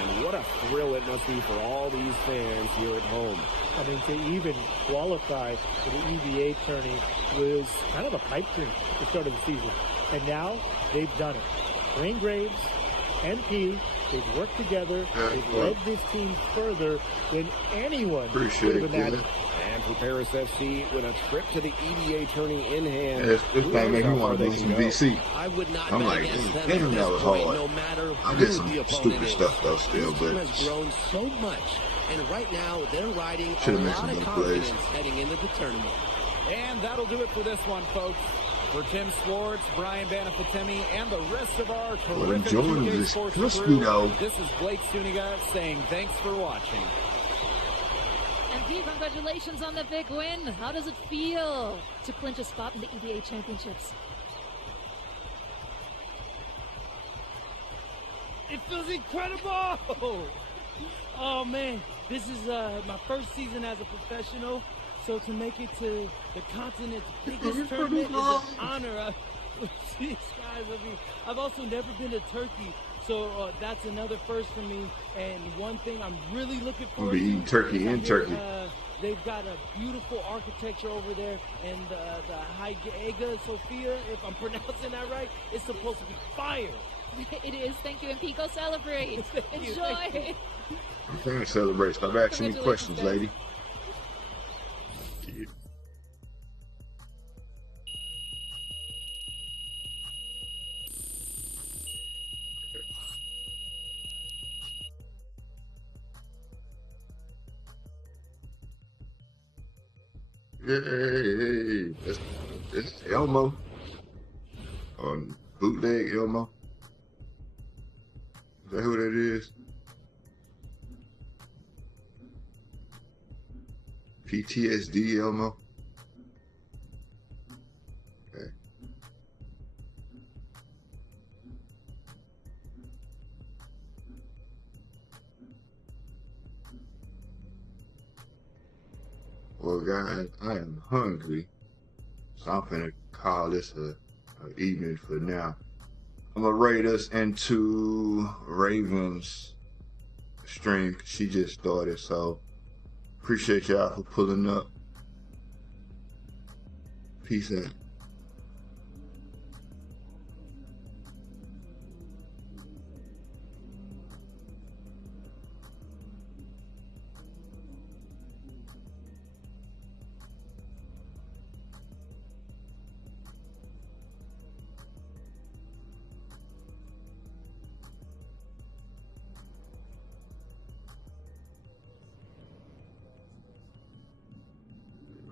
and what a thrill it must be for all these fans here at home. I mean, to even qualify for the EVA tourney was kind of a pipe dream at the start of the season. And now they've done it. Wayne Graves, MP, they've worked together. They've led this team further than anyone Appreciate would have it, kid. imagined. And for Paris FC, with a trip to the EDA tourney in hand, This who thing make knows me how far want to they do can some go. DC. I would not I'm bet like, against them damn, at that this was point, hard. no matter I who did the some opponent stupid is. stuff though still, This team but has grown so much, and right now they're riding a Should've made lot some of good plays. confidence heading into the tournament. And that'll do it for this one, folks. For Tim Swartz, Brian Banafatemi, and the rest of our Well, terrific enjoying 2K this Sports crispy crew, though. this is Blake Suniga saying thanks for watching. And Pete, congratulations on the big win. How does it feel to clinch a spot in the EDA Championships? It feels incredible! Oh man, this is my first season as a professional, so to make it to the continent's biggest tournament is an honor. Jeez, guys, I mean, I've also never been to Turkey, so that's another first for me. And one thing I'm really looking I'm forward gonna be eating to turkey is I in hear, Turkey. they've got a beautiful architecture over there, and the Hagia Sophia, if I'm pronouncing that right, is supposed to be fire. It is. Thank you, MP. Go celebrate. Enjoy. I'm trying to celebrate. Stop asking me questions, lady. Yay! It's Elmo. Bootleg Elmo. Is that who that is? PTSD Elmo. Okay. Well, guys, I am hungry, so I'm finna call this a evening for now. I'm gonna raid us into Raven's stream. She just started, so appreciate y'all for pulling up. Peace out.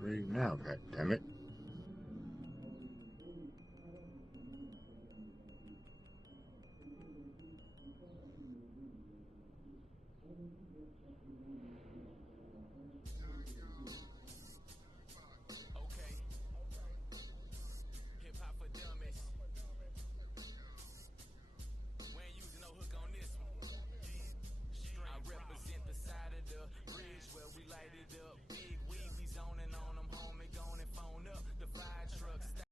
Right now, goddammit.